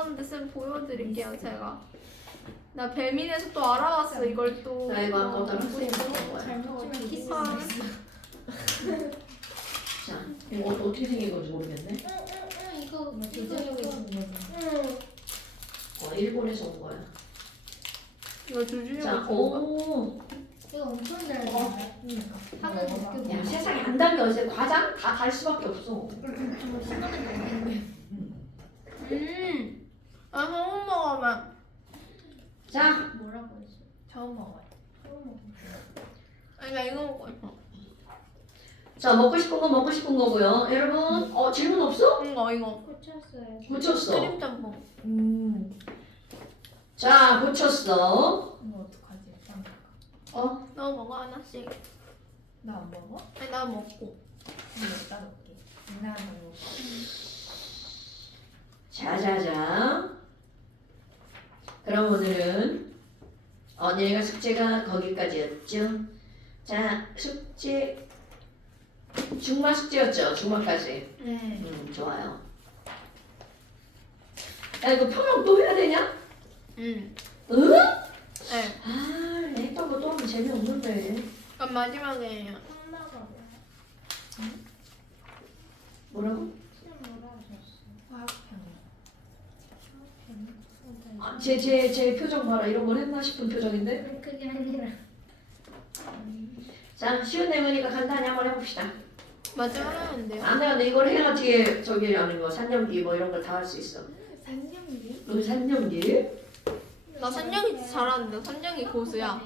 어떤 뜻을 보여드릴게요 제가. 나 배민에서 또 알아봤어 이걸 또. 나 이거 아까부터 학생이 잘 했던 거야. 잘못 주면 키스. 자, 이거 어떻게 생긴 건지 모르겠네. 이거 조절하고 있는 거지. 일본에서 온 거야. 이거 조준이 자, 오. 이거 엄청 잘 나오네. 하면 느껴. 야, 세상에 안 달려. 이제 과장 다 달 수밖에 없어. 아 처음 먹어봐. 자, 뭐라고 했어? 처음 먹어요. 처음 먹어. 아니 나 이거 먹고 싶어. 자, 먹고 싶은 거 먹고 싶은 거고요. 여러분, 질문 없어? 이거. 꽂혔어요. 고쳤어. 크림 짬뽕. 자, 고쳤어. 이거 어떡하지? 너 먹어 하나씩. 나 안 먹어? 아니 나 먹고. 여기다 넣을게. 나 먹어. 자자자. 그럼 오늘은 내가 숙제가 거기까지였죠. 자, 숙제 중마 숙제였죠. 중마까지. 네. 좋아요. 야, 이거 평형 또 해야 되냐? 응. 응? 네. 아, 했던 거 또 하면 재미없는데. 그럼 마지막에 한나가 뭐라고? 시험 뭐라 하셨어? 화학평. 화학평? 제 표정 봐라. 이런 걸 했나 싶은 표정인데. 그게 아니라. 자, 쉬운 내용이니까 간단히 한번 해봅시다. 마지막에 하면 돼요. 안 돼, 안 돼. 이걸 해야 뒤에 저기 하는 거, 산연기 뭐 이런 걸 다 할 수 있어. 산념기? 산연기? 나 산정이 잘하는데 산정이 고수야.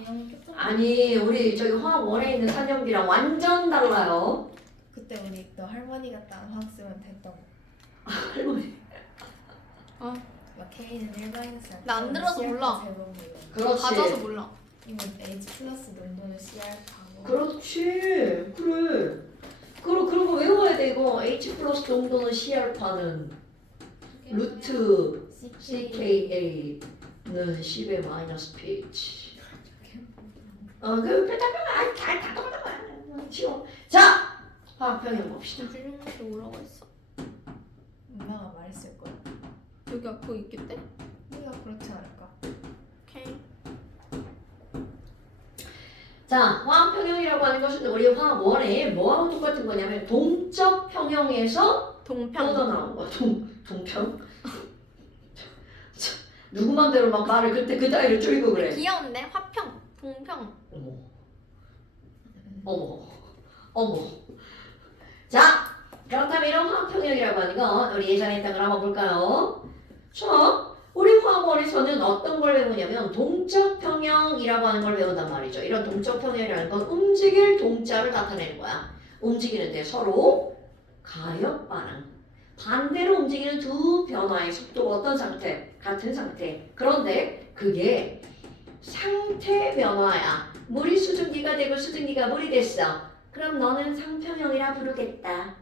아니, 우리 저기 화학 원에 있는 산연기랑 완전 달라요. 그때 우리 너 할머니가 딴 화학 쓰면 됐던 거. 할머니. 막 K는 1-4 나안 들어서 몰라. 그렇지. 받아서 몰라. 이건 H 플러스 농도는 CR파고 그렇지. 그래. 그런 거 외워야 돼. 이거 H 플러스 정도는 CR파는 루트 CKA는 10의 마이너스 pH. 그 빼다빼다 다 똑같은 거야. 쉬워. 자, 화학평형 봅시다. 조준이도 뭐라고 했어? 엄마가 말했을 거야. 여기 앞에 있겠대? 우리가 그렇지 않을까? 오케이. 자, 화학평형이라고 하는 것은 우리 화학원에 뭐하고 똑같은 거냐면 동적 평형에서 동평. 뻗어나온 거야. 동평? 누구 맘대로 막 말을 그때 그 따위로 줄이고 그래. 귀여운데? 화평. 동평. 어머. 자, 그렇다면 이런 화학평형이라고 하는 거 우리 예전에 했던 걸 한번 볼까요? 자, 우리 화학원에서는 어떤 걸 배우냐면 동적 평형이라고 하는 걸 배운단 말이죠. 이런 동적 평형이라는 건 움직일 동자를 나타내는 거야. 움직이는데 서로 가역 반응. 반대로 움직이는 두 변화의 속도가 어떤 상태? 같은 상태. 그런데 그게 상태 변화야. 물이 수증기가 되고 수증기가 물이 됐어. 그럼 너는 상평형이라 부르겠다.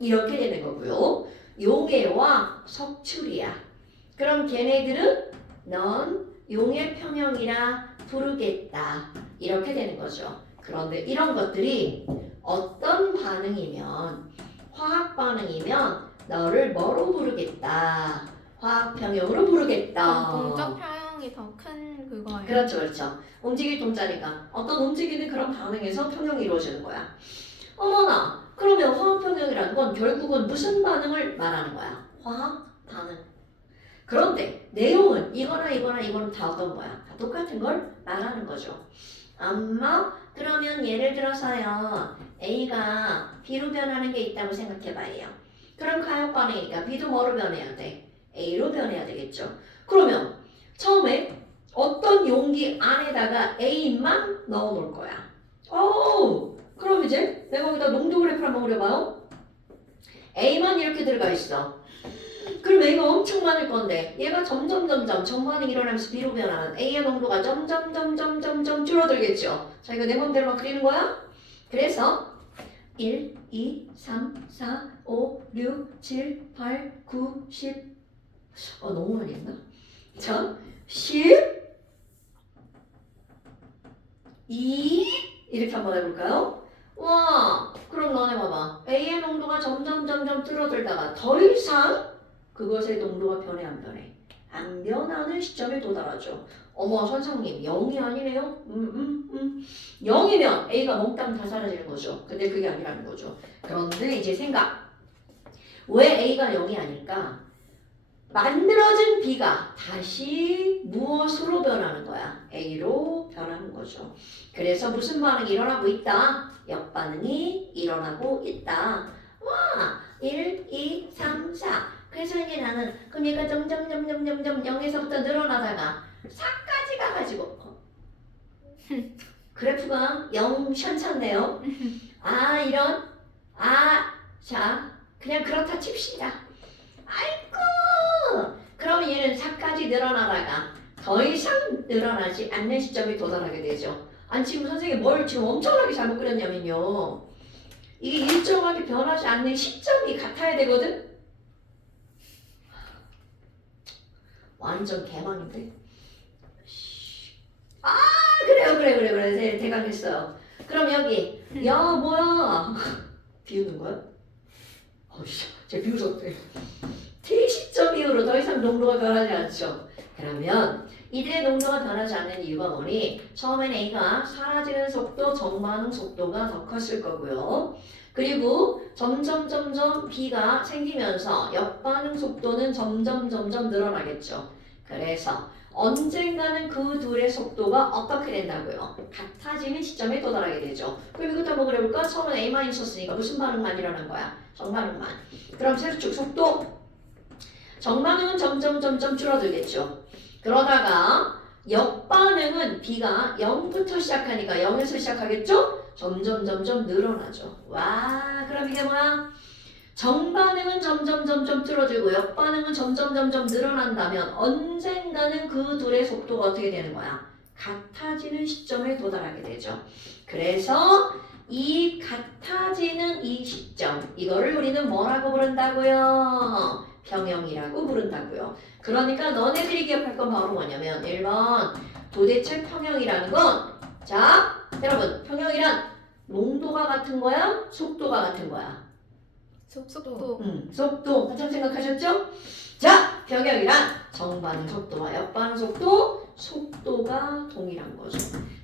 이렇게 되는 거고요. 용해와 석출이야. 그럼 걔네들은 넌 용해 평형이라 부르겠다. 이렇게 되는 거죠. 그런데 이런 것들이 어떤 반응이면 화학 반응이면 너를 뭐로 부르겠다. 화학 평형으로 부르겠다. 동적 평형이 더 큰 그거예요. 그렇죠. 움직일 동자니까 어떤 움직이는 그런 반응에서 평형이 이루어지는 거야. 어머나, 그러면 화학 평형이라는 건 결국은 무슨 반응을 말하는 거야? 화학 반응. 그런데 내용은 이거는 다 어떤 거야? 다 똑같은 걸 말하는 거죠. 엄마, 그러면 예를 들어서요. A가 B로 변하는 게 있다고 생각해봐요. 그럼 가역 반응이니까 B도 뭐로 변해야 돼? A로 변해야 되겠죠. 그러면 처음에 어떤 용기 안에다가 A만 넣어 놓을 거야. 그럼 이제 내가 여기다 농도 그래프를 한번 그려봐요. A만 이렇게 들어가 있어. 그럼 A가 엄청 많을 건데 얘가 점점 정반응이 일어나면서 B로 변하면 A의 농도가 점점 줄어들겠죠. 자, 이거 내 맘대로만 그리는 거야. 그래서 1, 2, 3, 4, 5, 6, 7, 8, 9, 10 너무 많이 했나? 자, 10 2 이렇게 한번 해볼까요? 와, 그럼 너네 봐봐. A의 농도가 점점 줄어들다가 더 이상 그것의 농도가 변해 안 변해? 안 변하는 시점에 도달하죠. 어머 선생님 0이 아니네요? 0이면 A가 몽땅 다 사라지는 거죠. 근데 그게 아니라는 거죠. 그런데 이제 생각. 왜 A가 0이 아닐까? 만들어진 B가 다시 무엇으로 변하는 거야? A로 변하는 거죠. 그래서 무슨 반응이 일어나고 있다? 역반응이 일어나고 있다. 와! 1, 2, 3, 4. 그래서 이제 나는 그럼 얘가 점점점점점점 0에서부터 늘어나다가 4까지 가가지고 그래프가 0 현찮네요. 아 이런 자 그냥 그렇다 칩시다. 아이고 그럼 얘는 4까지 늘어나다가 더 이상 늘어나지 않는 시점에 도달하게 되죠. 아니 지금 선생님 뭘 지금 엄청나게 잘못 그렸냐면요. 이게 일정하게 변하지 않는 시점이 같아야 되거든. 완전 개망인데. 아 그래 대강했어요. 그럼 여기 야 뭐야 비우는 거야? 어이씨 제가 비웃었대. T시점 이후로 더 이상 농도가 변하지 않죠. 그러면 이들의 농도가 변하지 않는 이유가 뭐니? 처음엔 A가 사라지는 속도, 정반응 속도가 더 컸을 거고요. 그리고 점점 B가 생기면서 역반응 속도는 점점 늘어나겠죠. 그래서 언젠가는 그 둘의 속도가 어떻게 된다고요? 같아지는 시점에 도달하게 되죠. 그럼 이것도 한번 그려볼까? 처음엔 A만 있었으니까 무슨 반응만 일어난 거야? 정반응만. 그럼 세수축 속도 정반응은 점점 줄어들겠죠. 그러다가 역반응은 B가 0부터 시작하니까 0에서 시작하겠죠? 점점 늘어나죠. 와 그럼 이게 뭐야? 정반응은 점점 줄어들고 역반응은 점점 늘어난다면 언젠가는 그 둘의 속도가 어떻게 되는 거야? 같아지는 시점에 도달하게 되죠. 그래서 이 같아지는 이 시점 이거를 우리는 뭐라고 부른다고요? 평형이라고 부른다고요. 그러니까 너네들이 기억할 건 바로 뭐냐면 1번 도대체 평형이라는 건 자 여러분 평형이란 농도가 같은 거야? 속도가 같은 거야? 속도. 속도 한참 생각하셨죠? 자 평형이란 정반응 속도와 역반응 속도 속도가 동일한 거죠.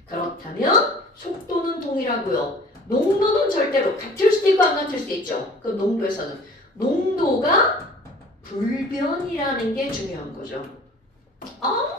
그렇다면 속도는 동일하고요. 농도는 절대로 같을 수도 있고 안 같을 수도 있죠. 그럼 농도에서는 농도가 불변이라는 게 중요한 거죠.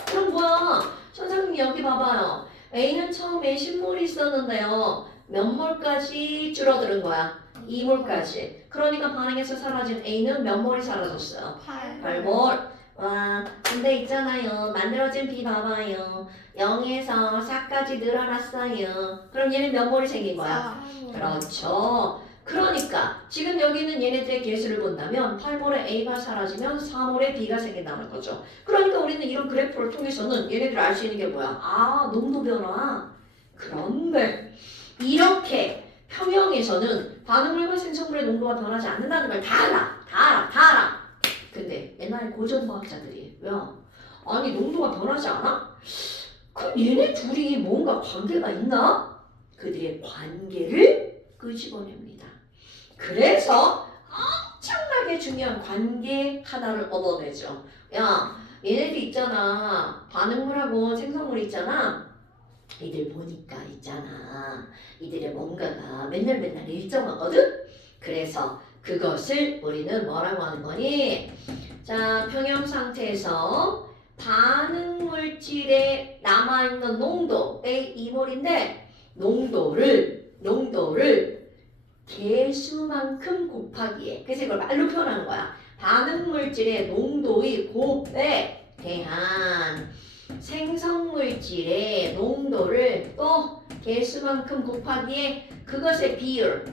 그럼 뭐야? 선생님 여기 봐봐요. A는 처음에 10몰이 있었는데요. 몇 몰까지 줄어드는 거야? 2몰까지. 그러니까 반응에서 사라진 A는 몇 몰이 사라졌어요? 8몰. 와, 근데 있잖아요. 만들어진 B 봐봐요. 0에서 4까지 늘어났어요. 그럼 얘는 몇 몰이 생긴 거야? 그렇죠. 그러니까 지금 여기는 얘네들의 개수를 본다면 8몰의 A가 사라지면 4몰의 B가 생긴다는 거죠. 그러니까 우리는 이런 그래프를 통해서는 얘네들 알 수 있는 게 뭐야? 농도 변화. 그런데 이렇게 평형에서는 반응물과 생성물의 농도가 변하지 않는다는 걸 다 알아. 근데 옛날에 고전과학자들이 아니 농도가 변하지 않아? 그럼 얘네 둘이 뭔가 관계가 있나? 그들의 관계를 끄집어냅니다. 그래서 엄청나게 중요한 관계 하나를 얻어내죠. 얘네들 있잖아. 반응물하고 생성물 있잖아. 이들 보니까 있잖아. 이들의 뭔가가 맨날 일정하거든? 그래서 그것을 우리는 뭐라고 하는 거니? 자, 평형 상태에서 반응 물질에 남아있는 농도 A 2몰인데 농도를 개수만큼 곱하기에 그래서 이걸 말로 표현하는 거야. 반응 물질의 농도의 곱에 대한 생성 물질의 농도를 또 개수만큼 곱하기에 그것의 비율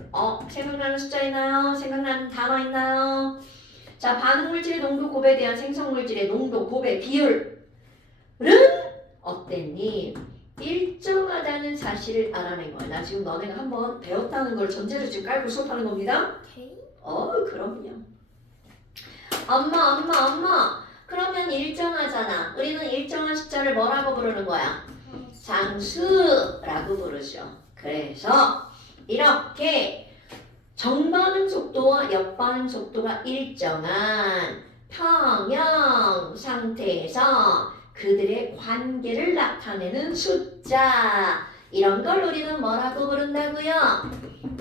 생각나는 숫자 있나요? 생각나는 단어 있나요? 자, 반응 물질의 농도 곱에 대한 생성 물질의 농도 곱의 비율은 어땠니? 일정하다는 사실을 알아낸 거야. 나 지금 너네가 한번 배웠다는 걸 전제로 지금 깔고 수업하는 겁니다. 그럼요. 엄마. 그러면 일정하잖아. 우리는 일정한 숫자를 뭐라고 부르는 거야? 상수라고 부르죠. 그래서 이렇게 정반응 속도와 역반응 속도가 일정한 평형 상태에서 그들의 관계를 나타내는 숫자. 이런 걸 우리는 뭐라고 부른다고요?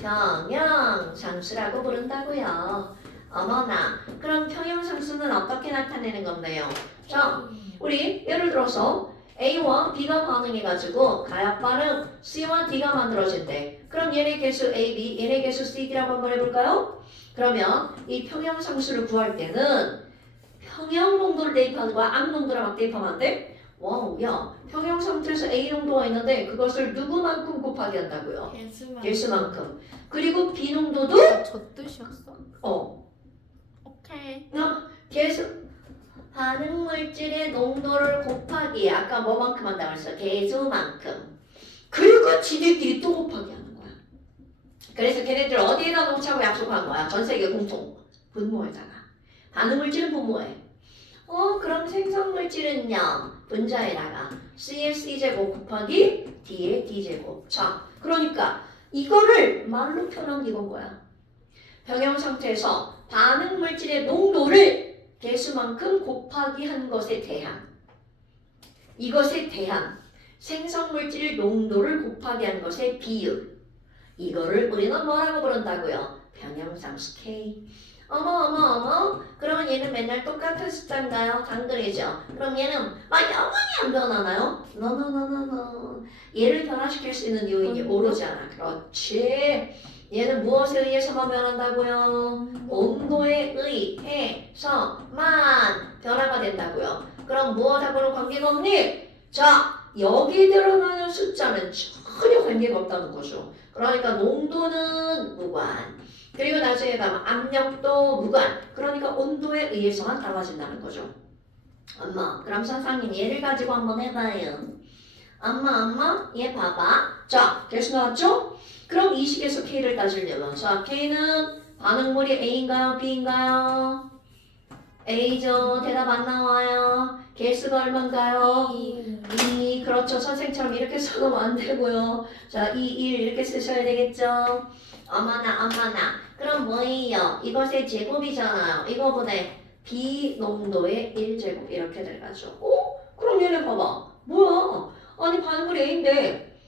평형상수라고 부른다고요. 어머나, 그럼 평형상수는 어떻게 나타내는 건데요? 자, 우리 예를 들어서 A와 B가 반응해가지고 가역 반응 C와 D가 만들어진대. 그럼 얘네 개수 A, B, 얘네 개수 C, D라고 한번 해볼까요? 그러면 이 평형상수를 구할 때는 평형 농도를 대입하는 거야? 암 농도를 막 대입하면 안 돼? 와우, 야, 평형 상태에서 A 농도가 있는데 그것을 누구만큼 곱하기 한다고요? 개수만. 개수만큼. 그리고 B 농도도 저 뜻이었어? 오케이. 개수. 반응 물질의 농도를 곱하기. 아까 뭐만큼 한다고 했어? 개수만큼. 그리고 지들끼리 또 곱하기 하는 거야. 그래서 걔네들 어디에다 놓자고 약속한 거야? 전 세계 공통. 분모에다가. 반응 물질은 분모에. 그럼 생성 물질은요? 분자에다가 C의 C제곱 곱하기 D의 D제곱. 자, 그러니까 이거를 말로 표현한 이건 거야. 평형 상태에서 반응 물질의 농도를 개수만큼 곱하기 한 것에 대한 이것에 대한 생성 물질 농도를 곱하기 한 것의 비율. 이거를 우리는 뭐라고 부른다고요? 평형상수 K. 어머. 그러면 얘는 맨날 똑같은 숫자인가요? 당근이죠. 그럼 얘는 막 영원히 안 변하나요? No. 얘를 변화시킬 수 있는 요인이 오로지 않아. 그렇지. 얘는 무엇에 의해서만 변한다고요? 온도에 의해서만 변화가 된다고요. 그럼 무엇하고는 관계가 없니? 자, 여기 들어가는 숫자는 전혀 관계가 없다는 거죠. 그러니까 농도는 무관. 그리고 나중에 가면 압력도 무관. 그러니까 온도에 의해서만 달라진다는 거죠. 엄마, 그럼 선생님 얘를 가지고 한번 해봐요. 엄마, 얘 봐봐. 자, 개수 나왔죠? 그럼 이 식에서 K를 따지려면 자, K는 반응물이 A인가요? B인가요? A죠. 대답 안 나와요. 개수가 얼마인가요? 2. 그렇죠. 선생처럼 이렇게 써놓으면 안 되고요. 자, 2, 1 이렇게 쓰셔야 되겠죠. 어머나. 그럼 뭐예요? 이것의 제곱이잖아요. 이거보다 B 농도의 1제곱 이렇게 들어가죠. 그럼 얘네 봐봐. 뭐야? 아니 반응물이 A인데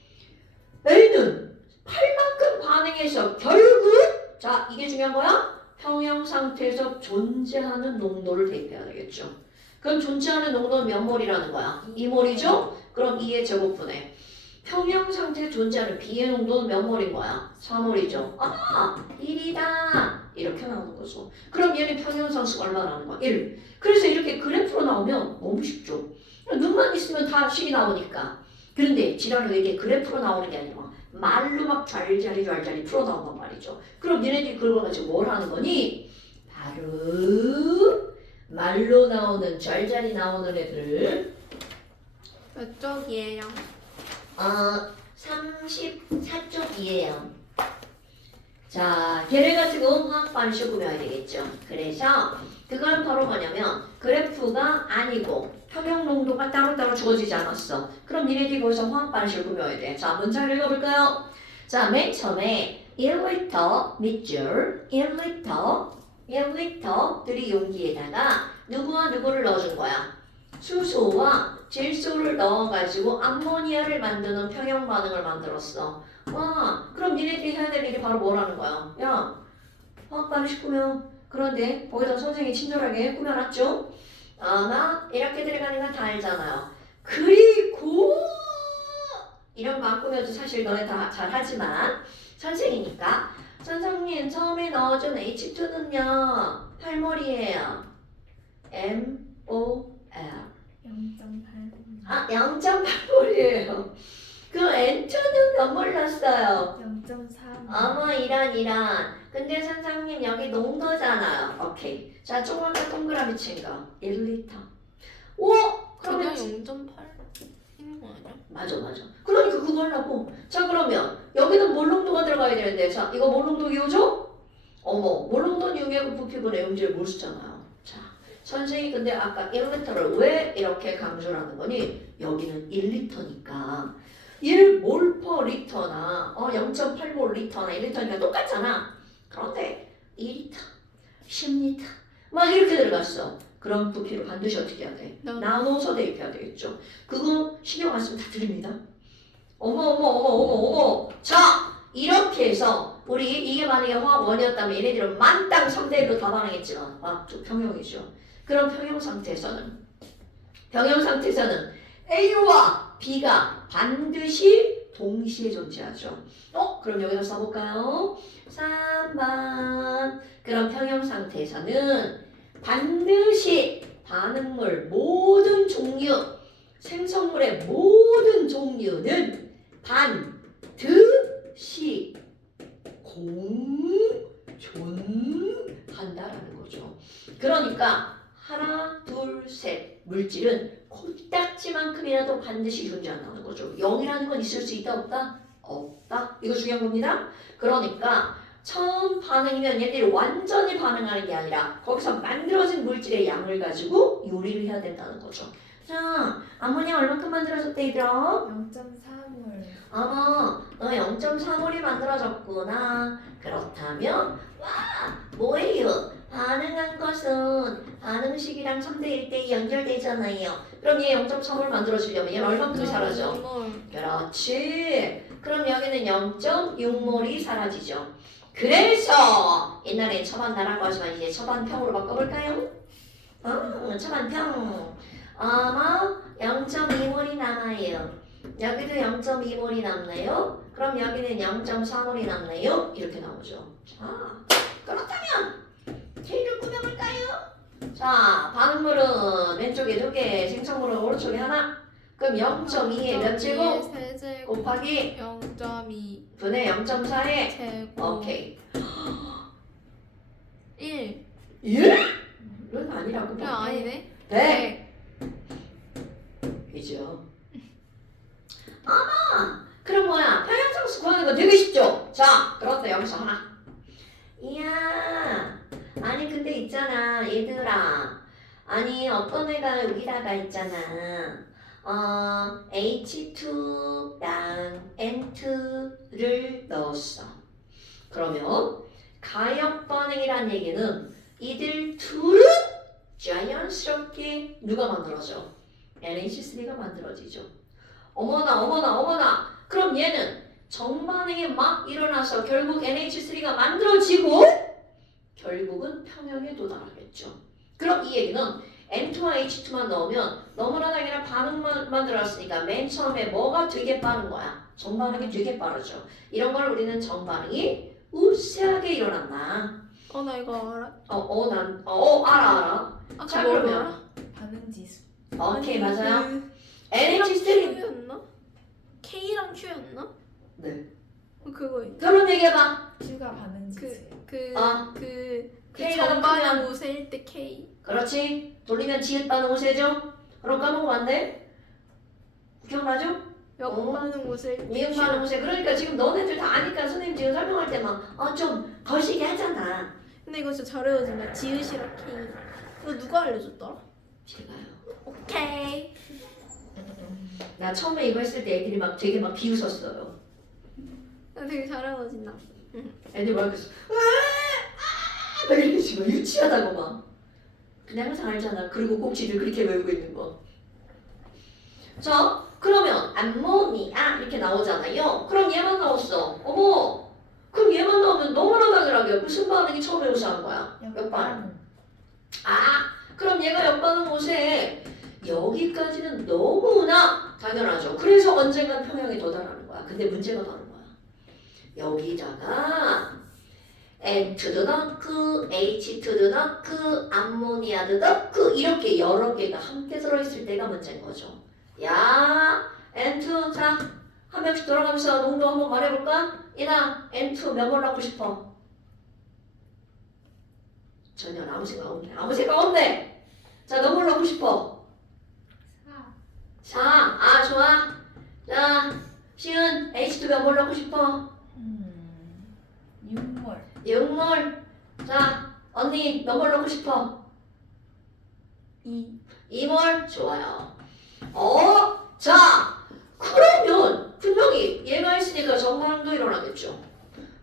A는 8만큼 반응해서 결국 자, 이게 중요한 거야? 평형 상태에서 존재하는 농도를 대입해야 되겠죠. 그럼 존재하는 농도는 몇 몰이라는 거야? 2몰이죠? 그럼 2의 제곱분에 평형 상태에 존재하는 B의 농도는 몇 몰인 거야? 4몰이죠. 1이다. 이렇게 나오는 거죠. 그럼 얘는 평형상수가 얼마나 나오는 거야? 1. 그래서 이렇게 그래프로 나오면 너무 쉽죠. 눈만 있으면 다 식이 나오니까. 그런데 지랄은 이게 그래프로 나오는 게 아니라 말로 막 잘자리 풀어 나온단 말이죠. 그럼 얘네들이 그걸 가지고 뭘 하는 거니? 바로 말로 나오는 잘자리 나오는 애들 몇 쪽이에요? 34쪽이에요. 자, 걔를 가지고 화학 반식을 구해야 되겠죠. 그래서 그건 바로 뭐냐면 그래프가 아니고 평형 농도가 따로따로 주어지지 않았어. 그럼 니네들이 거기서 화학 반식을 구해야 돼. 자, 문장을 읽어볼까요? 자, 맨 처음에 1리터 밑줄 1리터들이 용기에다가 누구와 누구를 넣어준 거야? 수소와 질소를 넣어가지고 암모니아를 만드는 평형 반응을 만들었어. 와, 그럼 니네들이 해야 될 일이 바로 뭐라는 거야? 야, 화학 반식 꾸며. 그런데 거기다 선생님이 친절하게 꾸며놨죠? 아마 이렇게 들어가는 건 다 알잖아요. 그리고 이런 거 안 꾸며도 사실 너네 다 잘하지만 선생이니까 선생님 처음에 넣어준 H2는요 8몰이에요. MOL 0.8. 0.8몰이에요. 그 N2는 몇 몰 났어요? 0.3. 이란. 근데 선생님 여기 농도잖아요. 오케이. 자, 조그맣게 동그라미 친 거. 1리터. 오! 그냥 그러면 0.8인 거 아니야? 맞아. 그러니까 그거 하려고. 자, 그러면 여기는 몰 농도가 들어가야 되는데 자, 이거 몰 농도 기호죠? 몰 농도는 용액 부피분의 음질 몰수잖아요. 자, 선생님이 근데 아까 1리터를 왜 이렇게 강조를 하는 거니? 여기는 1리터니까 1몰 퍼 리터나 0.8몰 리터나 1리터니까 똑같잖아. 그런데 2리터, 10리터 막 이렇게 들어갔어. 그럼 부피를 반드시 어떻게 해야 돼? 나- 나눠서 대입해야 되겠죠. 그거 신경 안 쓰면 다 드립니다. 어머. 자, 이렇게 해서 우리 이게 만약에 화학 1이었다면 얘네들은 만땅 3대1로 다 반응했지만 화학 2 평형이죠. 그럼 평형 상태에서는 A와 B가 반드시 동시에 존재하죠. 그럼 여기서 써볼까요? 3번. 그럼 평형 상태에서는 반드시 반응물 모든 종류, 생성물의 모든 종류는 반드시 공존한다라는 거죠. 그러니까 하나, 둘, 셋 물질은 코딱지만큼이라도 반드시 존재한다는 거죠. 0이라는 건 있을 수 있다 없다? 없다. 이거 중요한 겁니다. 그러니까 처음 반응이면 얘들이 완전히 반응하는 게 아니라 거기서 만들어진 물질의 양을 가지고 요리를 해야 된다는 거죠. 자, 암모니아 얼마큼 만들어졌대 얘들아? 0.4몰. 어머, 너 0.3몰이 만들어졌구나. 그렇다면 뭐예요? 반응한 것은 반응식이랑 3대 1대2 연결되잖아요. 그럼 얘 0.3몰 만들어주려면 얘는 얼마큼이 사라져? 그렇지. 그럼 여기는 0.6몰이 사라지죠. 그래서 옛날엔 처반나라고 하지만 이제 처반평으로 바꿔볼까요? 처반평. 아마 0.2몰이 남아요. 여기도 0.2몰이 남네요. 그럼 여기는 0.4몰이 남네요. 이렇게 나오죠. 자, 그렇다면 K를 꾸며볼까요? 자, 반응물은 왼쪽에 2개, 생성물은 오른쪽에 하나. 그럼 0.2에 몇 제곱? 세제곱 곱하기 0.2 분의 0.4에 제곱 오케이. 1. 1은 아니라고 그냥 아니네. 100. 이죠. 그럼 뭐야? 평형상수 구하는 거 되게 쉽죠? 자, 그렇다 여기서 하나. 이야, 아니 근데 있잖아 얘들아. 아니 어떤 애가 여기다가 있잖아. H2랑 N2를 넣었어. 그러면 가역 반응이란 얘기는 이들 둘은 자연스럽게 누가 만들어져? NH3가 만들어지죠. 어머나. 그럼 얘는 정반응이 막 일어나서 결국 NH3가 만들어지고 결국은 평형에 도달하겠죠. 그럼 이 얘기는 N2와 H2만 넣으면 너무나 당연한 반응만 만들었으니까 맨 처음에 뭐가 되게 빠른 거야? 정반응이 되게 빠르죠. 이런 걸 우리는 정반응이 우세하게 일어났나? 나 이거 알아. 알아. 아까 자, 뭐 그러면. 알아? 반응지수. 오케이, 맞아요. K랑 NH3 Q였나? K랑 Q였나? 네. 그거 있. 그럼 얘기해봐. Q가 반응지수. 그 K가 전반응 우세일 때 K. 그렇지. 돌리면 지읒 반응 우세죠? 그럼 까먹으면 안 돼. 기억나죠? 역반응 우세일 때 미음 반응 우세. 그러니까 지금 너네들 다 아니까 선생님 지금 설명할 때만 좀 거시기 하잖아. 근데 이거 진짜 잘 외워진다. 지읒이랑 K. 이거 누가 알려줬더라? 제가요. 오케이. 나 처음에 이거 했을 때 애들이 막 되게 막 비웃었어요. 나 되게 잘 외워진다. 애들 막 그래서 막 이렇게 지금 유치하다고 막. 근데 항상 알잖아. 그리고 꼭지를 그렇게 외우고 있는 거. 자, 그러면 암모니아 이렇게 나오잖아요. 그럼 얘만 나왔어. 어머. 그럼 얘만 나오면 너무나 당연하게 무슨 반응이 처음에 우세한 거야? 역반응. 그럼 얘가 역반응 우세해. 여기까지는 너무나 당연하죠. 그래서 언젠간 평형에 도달하는 거야. 근데 문제가 나는 거야. 여기다가 N2도 넣고 H2도 넣고 암모니아도 넣고 이렇게 여러 개가 함께 들어있을 때가 문제인 거죠. 야, N2 자, 한 명씩 돌아가면서 농도 한번 말해볼까? 이나 N2 몇 몰 넣고 싶어? 전혀 아무 생각 없네. 아무 생각 없네. 자, 몇 몰 넣고 싶어? 4. 좋아. 자, 시은 H2 몇 몰 넣고 싶어? 6몰. 6몰. 자, 언니 몇 몰 넣고 싶어? 2몰. 좋아요. 자, 그러면 분명히 얘가 있으니까 정반응도 일어나겠죠.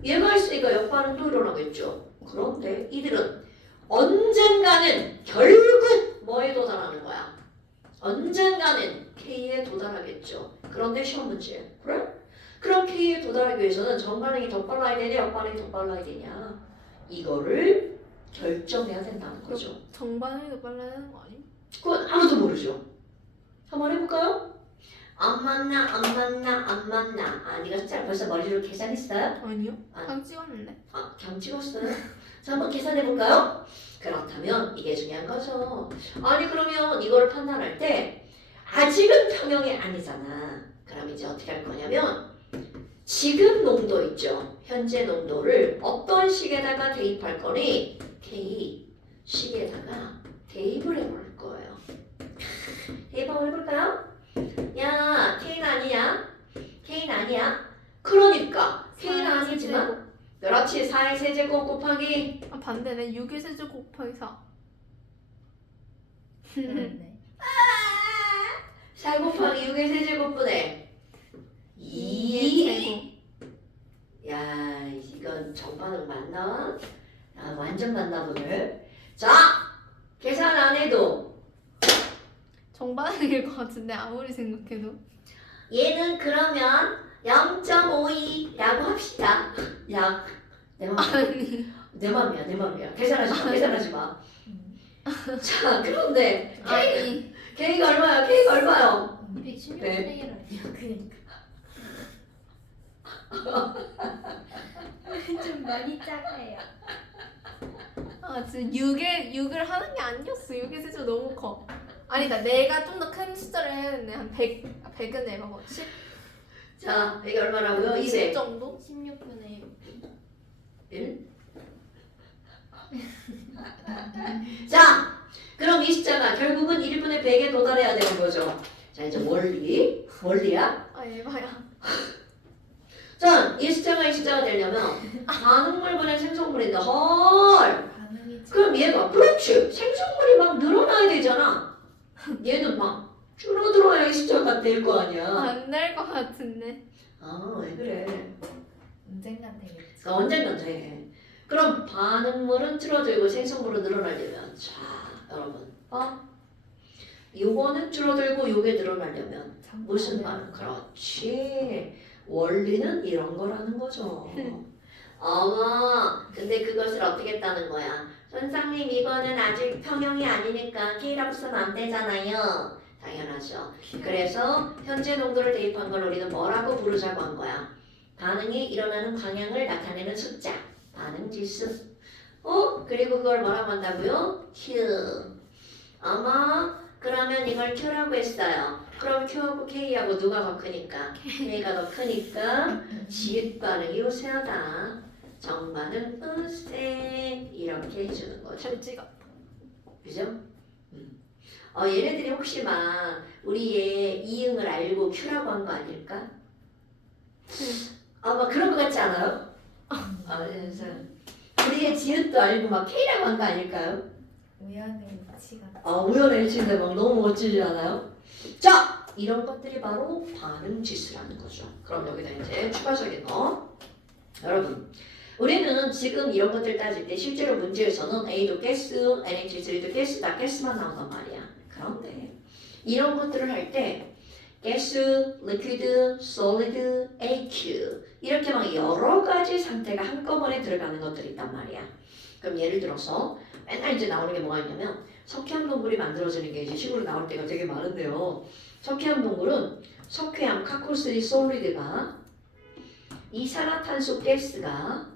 얘가 있으니까 역반응도 일어나겠죠. 그런데 이들은 언젠가는 결국 뭐에 도달하는 거야? 언젠가는 K에 도달하겠죠. 그런데 시험 문제. 그래? 그럼 K에 도달하기 위해서는 정반응이 더 빨라야 되냐, 역반응이 더 빨라야 되냐? 이거를 결정해야 된다는 거죠. 정반응이 빨라야 되는 거 아니야? 그건 아무도 모르죠. 한번 해볼까요? 안 맞나, 안 맞나, 안 맞나. 아, 네가 숫자를 벌써 머리로 계산했어요? 아니요. 아. 방 찍었는데. 아, 그냥 찍었어요? 자, 한번 계산해볼까요? 그렇다면 이게 중요한 거죠. 아니, 그러면 이거를 판단할 때 아직은 평형이 아니잖아. 그럼 이제 어떻게 할 거냐면 지금 농도 있죠. 현재 농도를 어떤 식에다가 대입할 거니? K 식에다가 대입을 해볼 거예요. 대입 한번 해볼까요? 야, K는 아니야. K는 아니야. 그러니까 K는 아니지만 그렇지. 4의 세제곱 곱하기 아 반대네. 6의 세제곱 곱하기 4. 그렇네. 4 곱하기 6의 세제곱분의 2의 2. 야, 이건 정반응 맞나? 아, 완전 맞나 보네. 자, 계산 안 해도 정반응일 것 같은데 아무리 생각해도. 얘는 그러면 0.52라고 합시다. 야, 내 맘이야. 아니. 내 맘이야, 내 맘이야. 계산하지 마, 계산하지 마. 자, 그런데 아니. K가 얼마야? K가 얼마요? 116분의 네. 1 아니야? 그러니까. 좀 많이 작아요. 아 진짜 6을 하는 게 아니었어. 6의 세제곱 너무 커. 아니다. 내가 좀 더 큰 숫자를 해야 되는데 한 100. 100은 내가 뭐 10 자, 이게 얼마라고요? 2세. 정도? 16분의 1. 1. 자, 그럼 이 숫자가 결국은 1분의 100에 도달해야 되는 거죠. 자, 이제 원리야? 아 에바야. 자, 이 숫자가 되려면 반응물분의 생성물인데 헐! 반응이 그럼 얘가 그렇지. 생성물이 막 늘어나야 되잖아. 얘는 막 줄어들어야 이 숫자가 될 거 아니야. 안 될 것 같은데. 아, 왜 그래. 언젠간 되겠지. 그러니까 언젠간 돼. 그럼 반응물은 줄어들고 생성물은 늘어나려면 자, 여러분. 요거는 줄어들고 요게 늘어나려면 무슨 말? 그렇지. 원리는 이런 거라는 거죠. 근데 그것을 어떻게 했다는 거야? 선생님 이거는 아직 평형이 아니니까 K라고 쓰면 안 되잖아요. 당연하죠. 그래서 현재 농도를 대입한 걸 우리는 뭐라고 부르자고 한 거야? 반응이 일어나는 방향을 나타내는 숫자. 반응 지수. 그리고 그걸 뭐라고 한다고요? Q. 그러면 이걸 Q라고 했어요. 그럼 Q하고 K하고 누가 더 크니까? K가 더 크니까 지읒 반응이 우세하다. 정반응 우세. 이렇게 해주는 거죠. 절지 같아. 그죠? 얘네들이 혹시 막 우리 얘 이응을 알고 Q라고 한 거 아닐까? 막 그런 거 같지 않아요? 그래서 우리 얘 지읒도 알고 막 K라고 한 거 아닐까요? 우연의 일치가. 우연의 일치인데 막 너무 멋지지 않아요? 자, 이런 것들이 바로 반응 지수라는 거죠. 그럼 여기다 이제 추가적인 거. 여러분, 우리는 지금 이런 것들 따질 때 실제로 문제에서는 A도 가스, NH3도 가스다, 가스만 나온단 말이야. 그런데 이런 것들을 할 때 가스, 리퀴드, 솔리드, AQ 이렇게 막 여러 가지 상태가 한꺼번에 들어가는 것들이 있단 말이야. 그럼 예를 들어서 맨날 이제 나오는 게 뭐가 있냐면 석회암 동굴이 만들어지는 게 이제 식으로 나올 때가 되게 많은데요. 석회암 동굴은 석회암, 카콜3 솔리드가 이산화탄소 가스가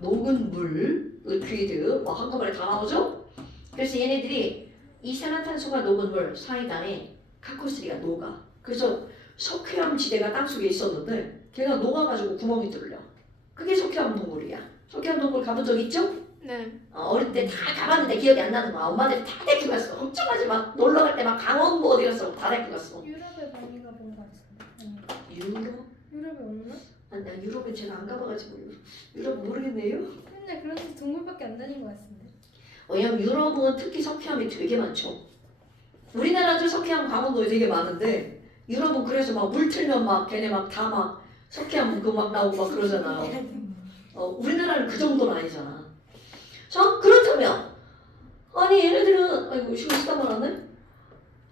녹은 물, 리퀴드 막 한꺼번에 다 나오죠? 그래서 얘네들이 이산화탄소가 녹은 물 사이단에 카콜3가 녹아. 그래서 석회암 지대가 땅속에 있었는데 걔가 녹아가지고 구멍이 뚫려. 그게 석회암 동굴이야. 석회암 동굴 가본 적 있죠? 네. 어릴 때 다 가봤는데 기억이 안 나는 거야. 엄마들이 다 데리고 갔어. 걱정하지 마. 놀러 갈 때 막 강원도 어디 갔어. 다 데리고 갔어. 유럽에 많이 가본 것 같은데. 아니, 유럽? 유럽에 없나? 아니, 나 유럽에 제가 안 가봐가지고 유럽 모르겠네요. 맨날 그런 동굴밖에 안 다닌 것 같은데. 왜냐면 유럽은 특히 석회암이 되게 많죠. 우리나라도 석회암 강원도에 되게 많은데 유럽은 그래서 막 물 틀면 막 걔네 막 다 막 석회암 그거 막 나오고 막 그러잖아요. 우리나라는 그 정도는 아니잖아. 자, 그렇다면 아이고 시간 쓰다 말았네.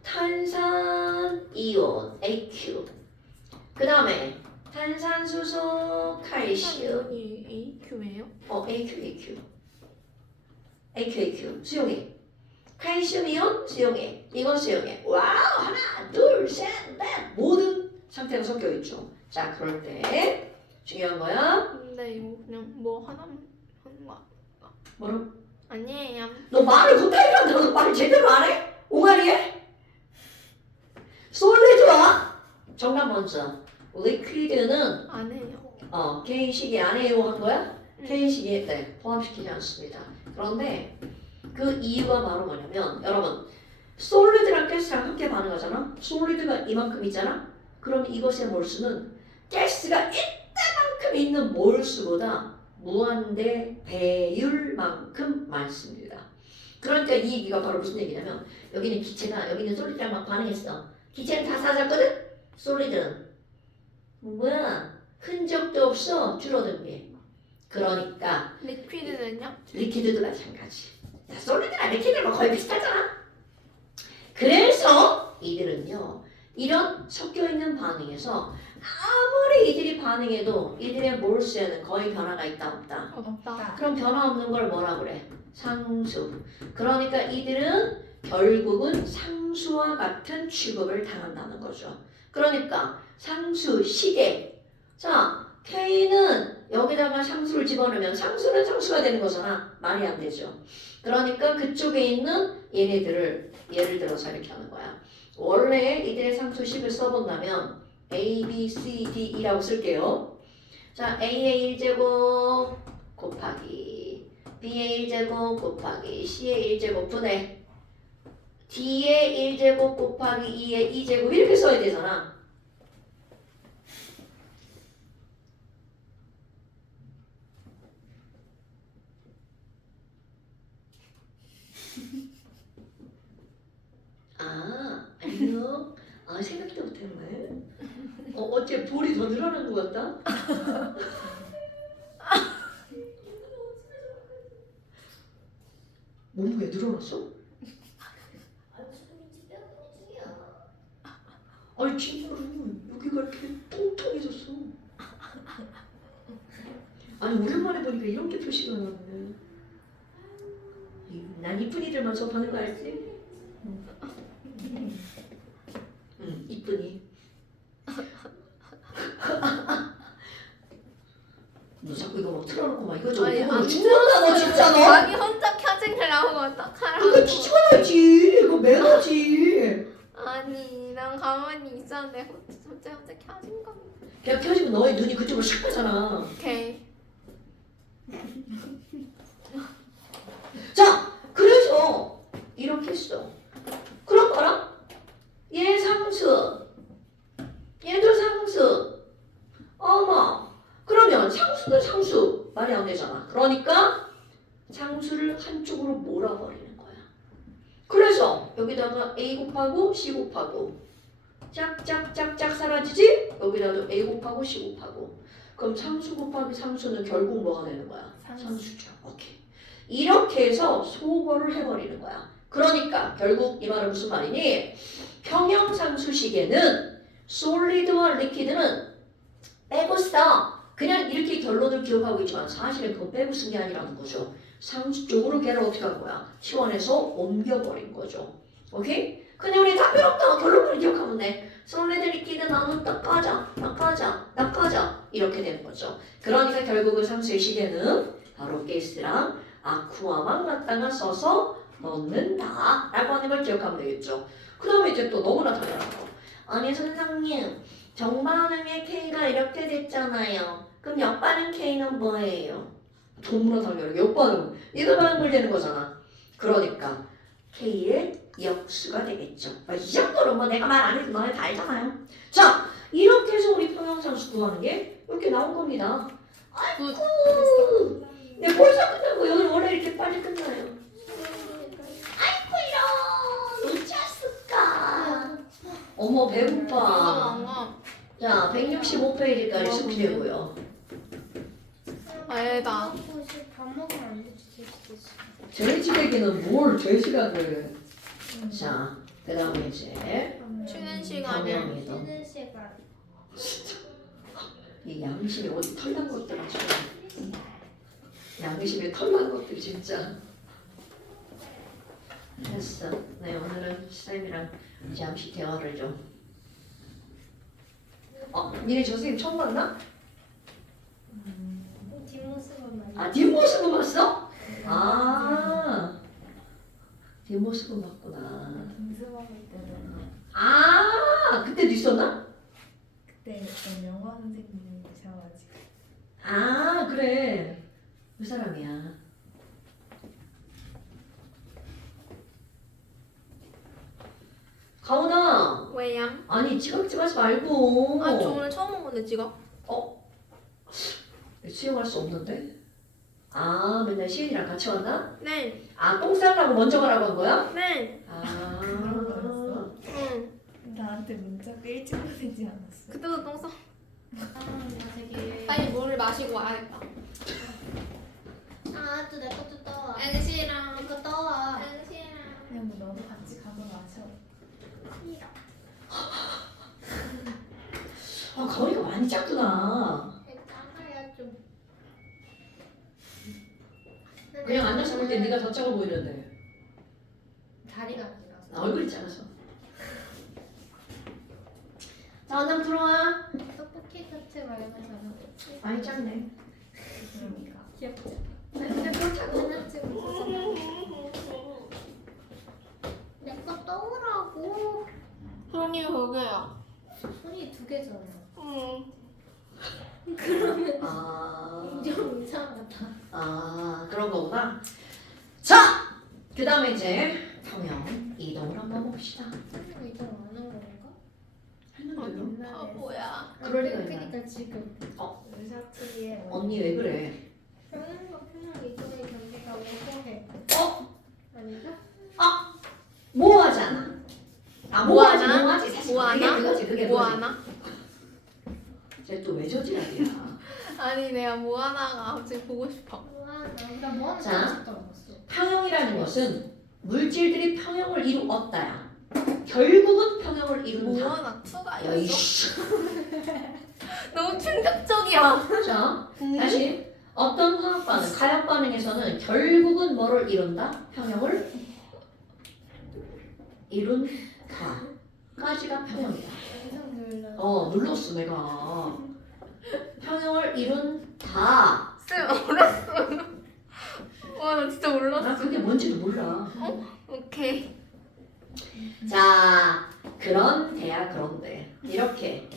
탄산이온 AQ. 그 다음에 탄산수소 칼슘. 여기 AQ예요? AQ 수용해. 칼슘이온 수용해. 이건 수용해. 와우 하나 둘셋넷 모든 상태가 섞여 있죠. 자 그럴 때 중요한 거야. 근데 이거 그냥 뭐 하나만 하는 거 뭐로? 아니에요. 너 말을 못하게 한다고 너 말 제대로 안 해? 옹알이해? 솔리드와 정답 먼저. 리퀴드는 안 해요. K식이 아니에요 한 거야? 응. K식에 네, 포함시키지 않습니다. 그런데 그 이유가 바로 뭐냐면 여러분 솔리드랑 가스랑 함께 반응하잖아. 솔리드가 이만큼 있잖아. 그럼 이것의 몰수는 가스가 이때만큼 있는 몰수보다 무한대 배율만큼 많습니다. 그러니까 이 얘기가 바로 무슨 얘기냐면 여기는 기체가 여기는 솔리드랑 막 반응했어. 기체는 다 사라졌거든? 솔리드는 뭐야? 흔적도 없어. 줄어든 게. 그러니까 리퀴드는요? 리퀴드도 마찬가지. 솔리드랑 리퀴드랑 거의 비슷하잖아. 그래서 이들은요. 이런 섞여있는 반응에서 아무리 이들이 반응해도 이들의 몰수에는 거의 변화가 있다 없다. 없다. 그럼 변화 없는 걸 뭐라 그래? 상수. 그러니까 이들은 결국은 상수와 같은 취급을 당한다는 거죠. 그러니까 상수, 시계. 자, K는 여기다가 상수를 집어넣으면 상수는 상수가 되는 거잖아. 말이 안 되죠. 그러니까 그쪽에 있는 얘네들을 예를 들어서 이렇게 하는 거야. 원래 이들의 상수식을 써본다면 A, B, C, D, E라고 쓸게요. 자, A의 1제곱 곱하기 B의 1제곱 곱하기 C의 1제곱 분의 D의 1제곱 곱하기 E의 2제곱 이렇게 써야 되잖아. 안녕. 생각도 못했네. 어째 볼이 더 늘어난 것 같다? 몸무게 늘어났어? 아니 진짜로 여기가 이렇게 통통해졌어. 아니 오랜만에 보니까 이렇게 표시가 나네. 난 이쁜 이들만 접하는 거 알지? 이쁘니. 너 자꾸 이거 막 틀어놓고 막 이거 저거 아니, 보고 안 죽는다 너 진짜 너. 자기 혼자 켜진 걸 나오고 어떡하라고. 그거 뒤집어놔야지. 이거 매너지. 아니 난 가만히 있었는데 혼자 켜진 거. 그냥 켜지면 너의 눈이 그쪽으로 샥 가잖아. 오케이. 자, 그래서 이렇게 써. 그럼 봐라. 얘 상수. 얘도 상수. 어머. 그러면 상수는 상수. 말이 안 되잖아. 그러니까 상수를 한쪽으로 몰아버리는 거야. 그래서 여기다가 A 곱하고 C 곱하고 짝짝짝짝 사라지지? 여기다도 A 곱하고 C 곱하고 그럼 상수 곱하기 상수는 결국 뭐가 되는 거야? 상수죠. 오케이. 이렇게 해서 소거를 해버리는 거야. 그러니까 결국 이 말은 무슨 말이니? 평형상수식에는 솔리드와 리퀴드는 빼고 써. 그냥 이렇게 결론을 기억하고 있지만 사실은 그건 빼고 쓴 게 아니라는 거죠. 상수 쪽으로 걔를 어떻게 한 거야? 치환해서 옮겨버린 거죠. 오케이? 그냥 우리 다 필요 없다. 결론만 기억하면 돼. 솔리드 리퀴드 나눈 닦아자 이렇게 되는 거죠. 그러니까 결국은 상수의 시계는 바로 가스랑 아쿠아만 갖다가 써서 넣는다 라고 하는 걸 기억하면 되겠죠. 그 다음에 이제 또 너무나 당연한 거. 아니 선생님 정반응의 K가 이렇게 됐잖아요. 그럼 역반응 K는 뭐예요? 너무나 당연해. 역반응. 이거 반응을 되는 거잖아. 그러니까 K의 역수가 되겠죠. 이 정도로 뭐 내가 말 안 해도 너네 다 알잖아요. 자, 이렇게 해서 우리 평형상수 구하는 게 이렇게 나온 겁니다. 아이고, 네, 벌써 끝나고 오늘 원래 이렇게 빨리 끝나요. 아이고 이런 어쩌을까. 어머 배고파. 자, 165페이지까지 숙제고요. 애다. 밥 먹으면 안 되지. 돼지에게는 뭘 돼지라 그래. 자, 그 다음에 이제 쉬는 시간에 평형이동. 쉬는 시간. 이 양심이 어디 털난 것들 아주 양심이 털난 것들 진짜. 됐어. 네, 오늘은 쌤이랑 잠시 대화를 좀. 니네 저 선생님 처음 봤나? 뒷모습은 많이. 아, 뒷모습은 봤어? 아, 뒷모습은 봤구나. 등수먹을 때는 아, 그때도 있었나? 그때 어떤 영어 선생님이 오셔가지고 아, 그래. 그 사람이야. 가훈아, 왜요? 아니 지각지 하지 말고. 아, 저 오늘 처음 본 건데 지금. 수영할 수 없는데? 아, 맨날 시은이랑 같이 왔나? 네. 아, 똥 싸려고 먼저 가라고 한 거야? 네. 아, 그런 거였어? 응. 나한테 문자 일찍 보내지 않았어. 그때도 똥 싸. 나 되게. 빨리 물을 마시고 와야겠다. 아, 또 내 것도 떠와. 앵시랑. 내 거 떠와. 앵시랑. 그냥 뭐 너도 같이 가서 마셔. 아, 가훈이가 많이 작구나. 작아야 좀. 그냥 앉아서 볼 때 네가 더 작아 보이는데. 다리가 길어서. 나 얼굴이 작아서. 자, 언니 들어와. 떡볶이 같이 말고 저는. 많이 작네. 그러니까. 귀엽죠? 근데 또 장난치고 내거 떠오라고. 손이 그게야. 손이 두 개잖아. 응. 아, 좀 이상하다. 그런 거구나. 자, 그 다음에 이제 평형 이동을 한번 봅시다. 이거 안 한 건가? 했는데요? 바보야. 그럴 리가 있나? 그러니까 지금 의사티에 언니 왜 그래? 평행과 평행 이동의 경계가 오버해. 아니죠? 뭐하잖아. 뭐하지, 뭐하나? 뭐하지. 사실 뭐하나? 그게 그거지. 뭐하나? 쟤또 왜 저지랄이야. 아니 내가 뭐하나가 갑자기 보고 싶어. 나뭐 하는 자. 진짜 알았어. 평형이라는 것은 물질들이 평형을 이루었다야. 결국은 평형을 이룬다. 뭐하나 투가 야, 있어? 이씨. 너무 충격적이야. 자, 다시 어떤 화학 반응, 가역 반응에서는 결국은 뭐를 이룬다? 평형을 이룬다까지가 평형이야. 영상 눌러. 눌렀어 내가. 평형을 이룬다. 쌤 몰랐어. 와 나 진짜 몰랐어. 나 그게 뭔지도 몰라. 오케이. 자, 그런데 이렇게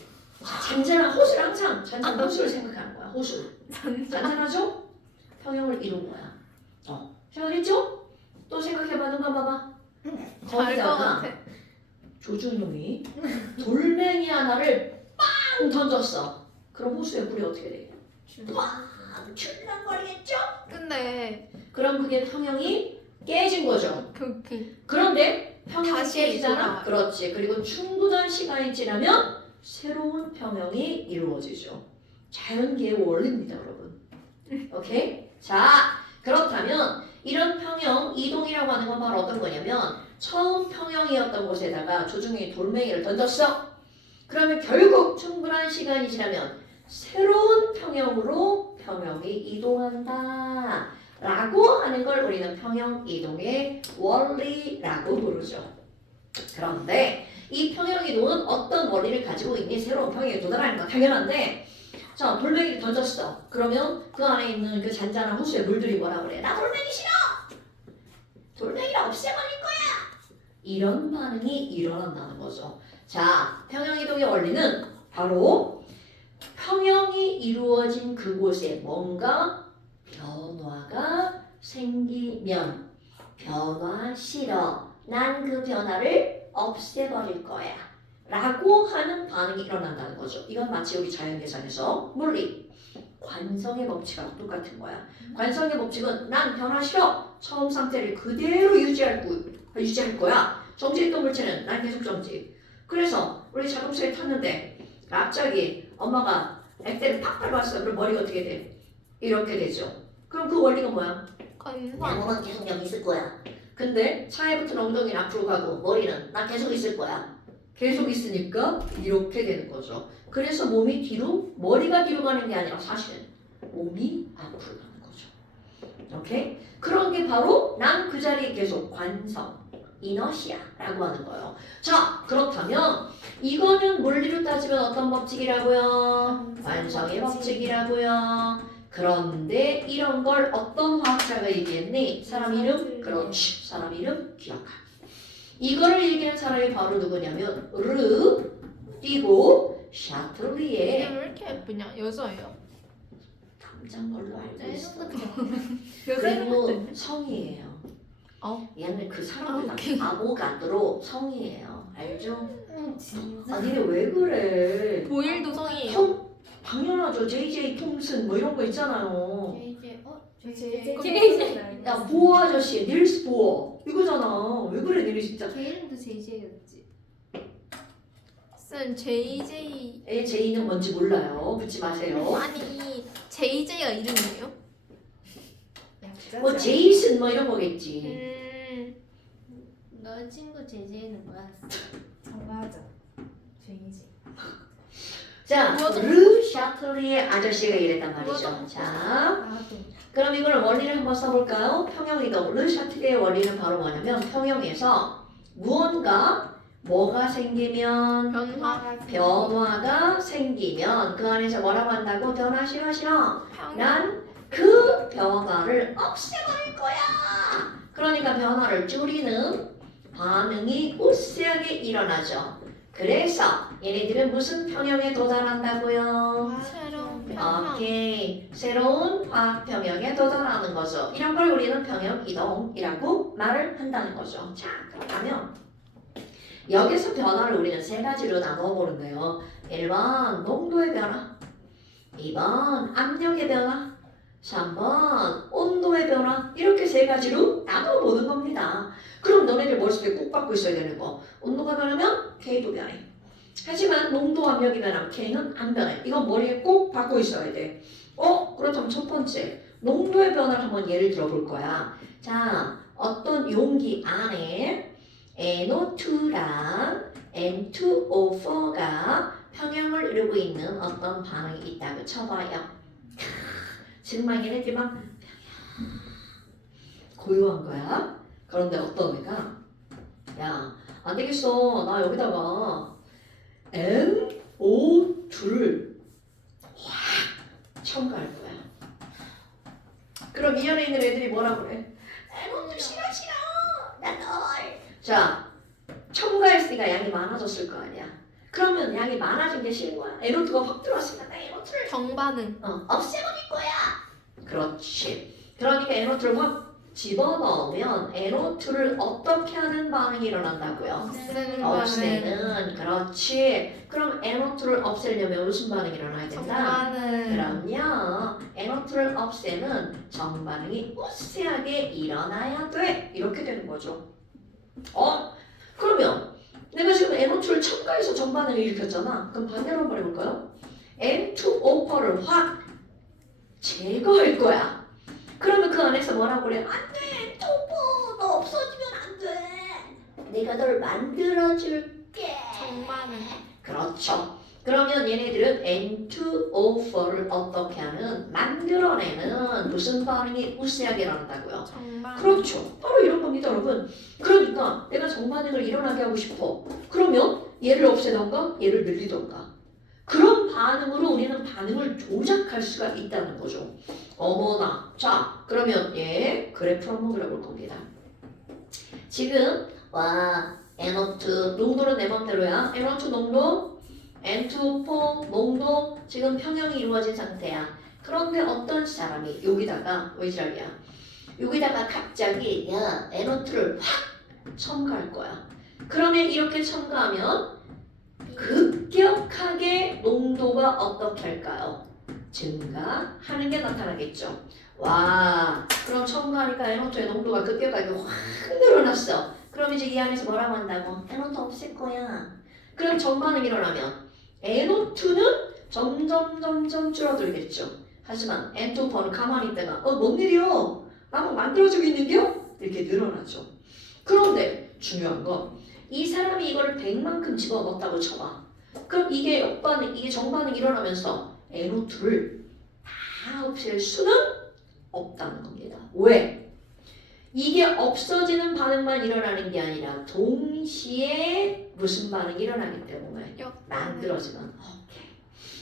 잔잔한 호수를 항상 잔잔한 호수를 생각하는 거야. 호수. 잔잔하죠? 평형을 이룬 거야. 생각했죠? 또 생각해봐. 눈 감아봐. 알것 거기다가 같아. 조준용이 돌멩이 하나를 빵 던졌어. 그럼 호수의 물이 어떻게 돼? 빵! 출렁거리겠죠? 근데 그럼 그게 평형이 깨진 거죠. 오케이. 그런데 평형이 다시 깨지잖아. 돌아와요. 그렇지. 그리고 충분한 시간이 지나면 새로운 평형이 이루어지죠. 자연계의 원리입니다, 여러분. 오케이? 자, 그렇다면 이런 평형 이동이라고 하는 건 바로 어떤 거냐면 처음 평형이었던 곳에다가 조중이 돌멩이를 던졌어. 그러면 결국 충분한 시간이 지나면 새로운 평형으로 평형이 이동한다 라고 하는 걸 우리는 평형 이동의 원리라고 부르죠. 그런데 이 평형 이동은 어떤 원리를 가지고 있니? 새로운 평형에 도달하는 건 당연한데, 자, 돌멩이를 던졌어. 그러면 그 안에 있는 그 잔잔한 호수의 물들이 뭐라 그래? 나 돌멩이 싫어! 돌멩이를 없애버릴 거야! 이런 반응이 일어난다는 거죠. 자, 평형 이동의 원리는 바로 평형이 이루어진 그곳에 뭔가 변화가 생기면 변화 싫어. 난 그 변화를 없애버릴 거야. 라고 하는 반응이 일어난다는 거죠. 이건 마치 우리 자연계산에서 물리, 관성의 법칙하고 똑같은 거야. 관성의 법칙은 난 변화 싫어. 처음 상태를 그대로 유지할 거야. 정지했던 물체는 난 계속 정지. 그래서 우리 자동차에 탔는데 갑자기 엄마가 액대를 팍 밟았어. 그럼 머리가 어떻게 돼? 이렇게 되죠. 그럼 그 원리가 뭐야? 내 관상. 몸은 계속 여기 있을 거야. 근데 차에 붙은 엉덩이는 앞으로 가고 머리는 나 계속 있을 거야. 계속 있으니까 이렇게 되는 거죠. 그래서 몸이 뒤로, 머리가 뒤로 가는 게 아니라 사실은 몸이 앞으로 가는 거죠. 오케이? 그런 게 바로 난 그 자리에 계속 관성, 이너시아라고 하는 거예요. 자, 그렇다면 이거는 물리로 따지면 어떤 법칙이라고요? 관성의 법칙이라고요. 그런데 이런 걸 어떤 화학자가 얘기했니? 사람 이름? 그렇지. 사람 이름 기억하기. 이거를 얘기한 사람이 바로 누구냐면 르 띠고 얘 샤틀리에. 왜 이렇게 예쁘냐? 여자예요. 당장 걸로 알고 있어. 여자인 것 같은데. 그리고 성이에요. 얘는 그 아, 사람들 오케이. 다 아보가드로 성이에요. 알죠? 진짜. 아 니네 왜 그래? 보일도 성이에요. 당연하죠. JJ 톰슨 뭐 이런 거 있잖아요. 야 보어 아저씨 닐스 보어 이거잖아. 왜 그래 니네 진짜. 걔 이름도 JJ였지. 쌤 JJ 애 J는 뭔지 몰라요. 묻지 마세요. 아니 JJ가 이름이에요? 뭐 제이슨 뭐 이런 거겠지. 너 친구 JJ는 뭐였어? 정가하자. 죄이지. 자, 뭐가 르 샤틀리의 아저씨가 이랬단 말이죠. 뭐가 자, 나도. 그럼 이걸 원리를 한번 써볼까요? 평형이동. 르 샤틀리의 원리는 바로 뭐냐면 평형에서 무언가 뭐가 생기면 변화가 생기면 그 안에서 뭐라고 한다고? 변화 싫어 싫어. 난 그 변화를 없애버릴 거야. 그러니까 변화를 줄이는 반응이 우세하게 일어나죠. 그래서 얘네들은 무슨 평형에 도달한다고요? 새로운 평형. 오케이. 새로운 화학 평형에 도달하는 거죠. 이런 걸 우리는 평형 이동이라고 말을 한다는 거죠. 자, 그렇다면 여기서 변화를 우리는 세 가지로 나누어 보는데요. 1번 농도의 변화, 2번 압력의 변화, 3번 온도의 변화, 이렇게 세 가지로 나누어 보는 겁니다. 그럼 너네들 머릿속에 꼭 받고 있어야 되는 거. 온도가 변하면 K도 변해. 하지만 농도 압력이 변하면 K는 안 변해. 이건 머리에 꼭 받고 있어야 돼. 그렇다면 첫 번째 농도의 변화를 한번 예를 들어 볼 거야. 자, 어떤 용기 안에 NO2랑 N2O4가 평형을 이루고 있는 어떤 반응이 있다고 쳐봐요. 정말 얘네들만 고요한 거야. 그런데 어떤 애가 야, 안 되겠어. 나 여기다가 NO2를 확 첨가할 거야. 그럼 이 안에 있는 애들이 뭐라 그래? NO2 싫어 싫어. 나 널. 자, 첨가했으니까 양이 많아졌을 거 아니야. 그러면 양이 많아진 게 싫은 거야. NO2가 확 들어왔으니까 나 NO2를 정반응. 없애버릴 거야. 그렇지. 그러니까 NO2를 확 집어넣으면 NO2를 어떻게 하는 반응이 일어난다고요? 없애는 반응. 없애는. 그렇지. 그럼 NO2를 없애려면 무슨 반응이 일어나야 된다? 정반응. 그럼요. NO2를 없애는 정반응이 우세하게 일어나야 돼. 이렇게 되는 거죠. 그러면 내가 지금 NO2를 첨가해서 정반응을 일으켰잖아. 그럼 반대로 한번 해볼까요? N2O4를 확 제거할 거야. 그러면 그 안에서 뭐라고 그래? 안 돼! N2O4! 너 없어지면 안 돼! 내가 널 만들어줄게. 정반응. 그렇죠. 그러면 얘네들은 N2O4를 어떻게 하는? 만들어내는 무슨 반응이 우세하게 일어난다고요? 정반응. 그렇죠. 바로 이런 겁니다, 여러분. 그러니까 내가 정반응을 일어나게 하고 싶어. 그러면 얘를 없애던가 얘를 늘리던가. 그런 반응으로 우리는 반응을 조작할 수가 있다는 거죠. 어머나. 자, 그러면 그래프 한번 그려볼 겁니다. 지금 NO2 농도는 내 맘대로야. NO2 농도, N2O4 농도 지금 평형이 이루어진 상태야. 그런데 어떤 사람이 여기다가 왜 지랄이야? 여기다가 갑자기 NO2를 확 첨가할 거야. 그러면 이렇게 첨가하면 급격하게 농도가 어떻게 할까요? 증가하는 게 나타나겠죠. 와, 그럼 첨가하니까 NO2의 농도가 급격하게 확 늘어났어. 그럼 이제 이 안에서 뭐라고 한다고? NO2 없앨 거야. 그럼 정반응이 일어나면 NO2는 점점 줄어들겠죠. 하지만 N2O4는 가만히 있다가 뭔 일이요? 나뭐 만들어지고 있는데요? 이렇게 늘어나죠. 그런데 중요한 건 이 사람이 이걸 100만큼 집어넣었다고 쳐봐. 그럼 이게 역반응, 이게 정반응 일어나면서 NO2를 다 없앨 수는 없다는 겁니다. 왜? 이게 없어지는 반응만 일어나는 게 아니라 동시에 무슨 반응이 일어나기 때문에 만들어지는. 오케이.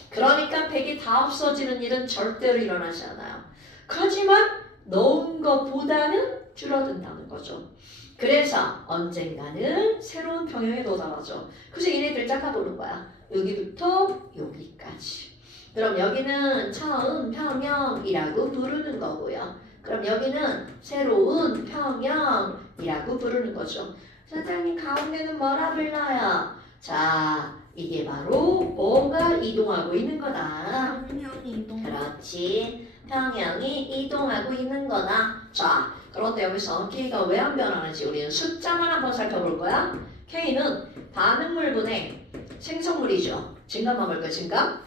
그러니까 100이 다 없어지는 일은 절대로 일어나지 않아요. 하지만 넣은 것보다는 줄어든다는 거죠. 그래서 언젠가는 새로운 평형에 도달하죠. 그래서 얘네들 짝아보는 거야. 여기부터 여기까지. 그럼 여기는 처음 평형이라고 부르는 거고요. 그럼 여기는 새로운 평형이라고 부르는 거죠. 사장님 가운데는 뭐라 불러요? 자, 이게 바로 뭐가 이동하고 있는 거다. 평형이 이동. 그렇지. 평형이 이동하고 있는 거다. 자, 그런데 여기서 K가 왜 안 변하는지 우리는 숫자만 한번 살펴볼 거야. K는 반응물분의 생성물이죠. 증감만 볼까 증감?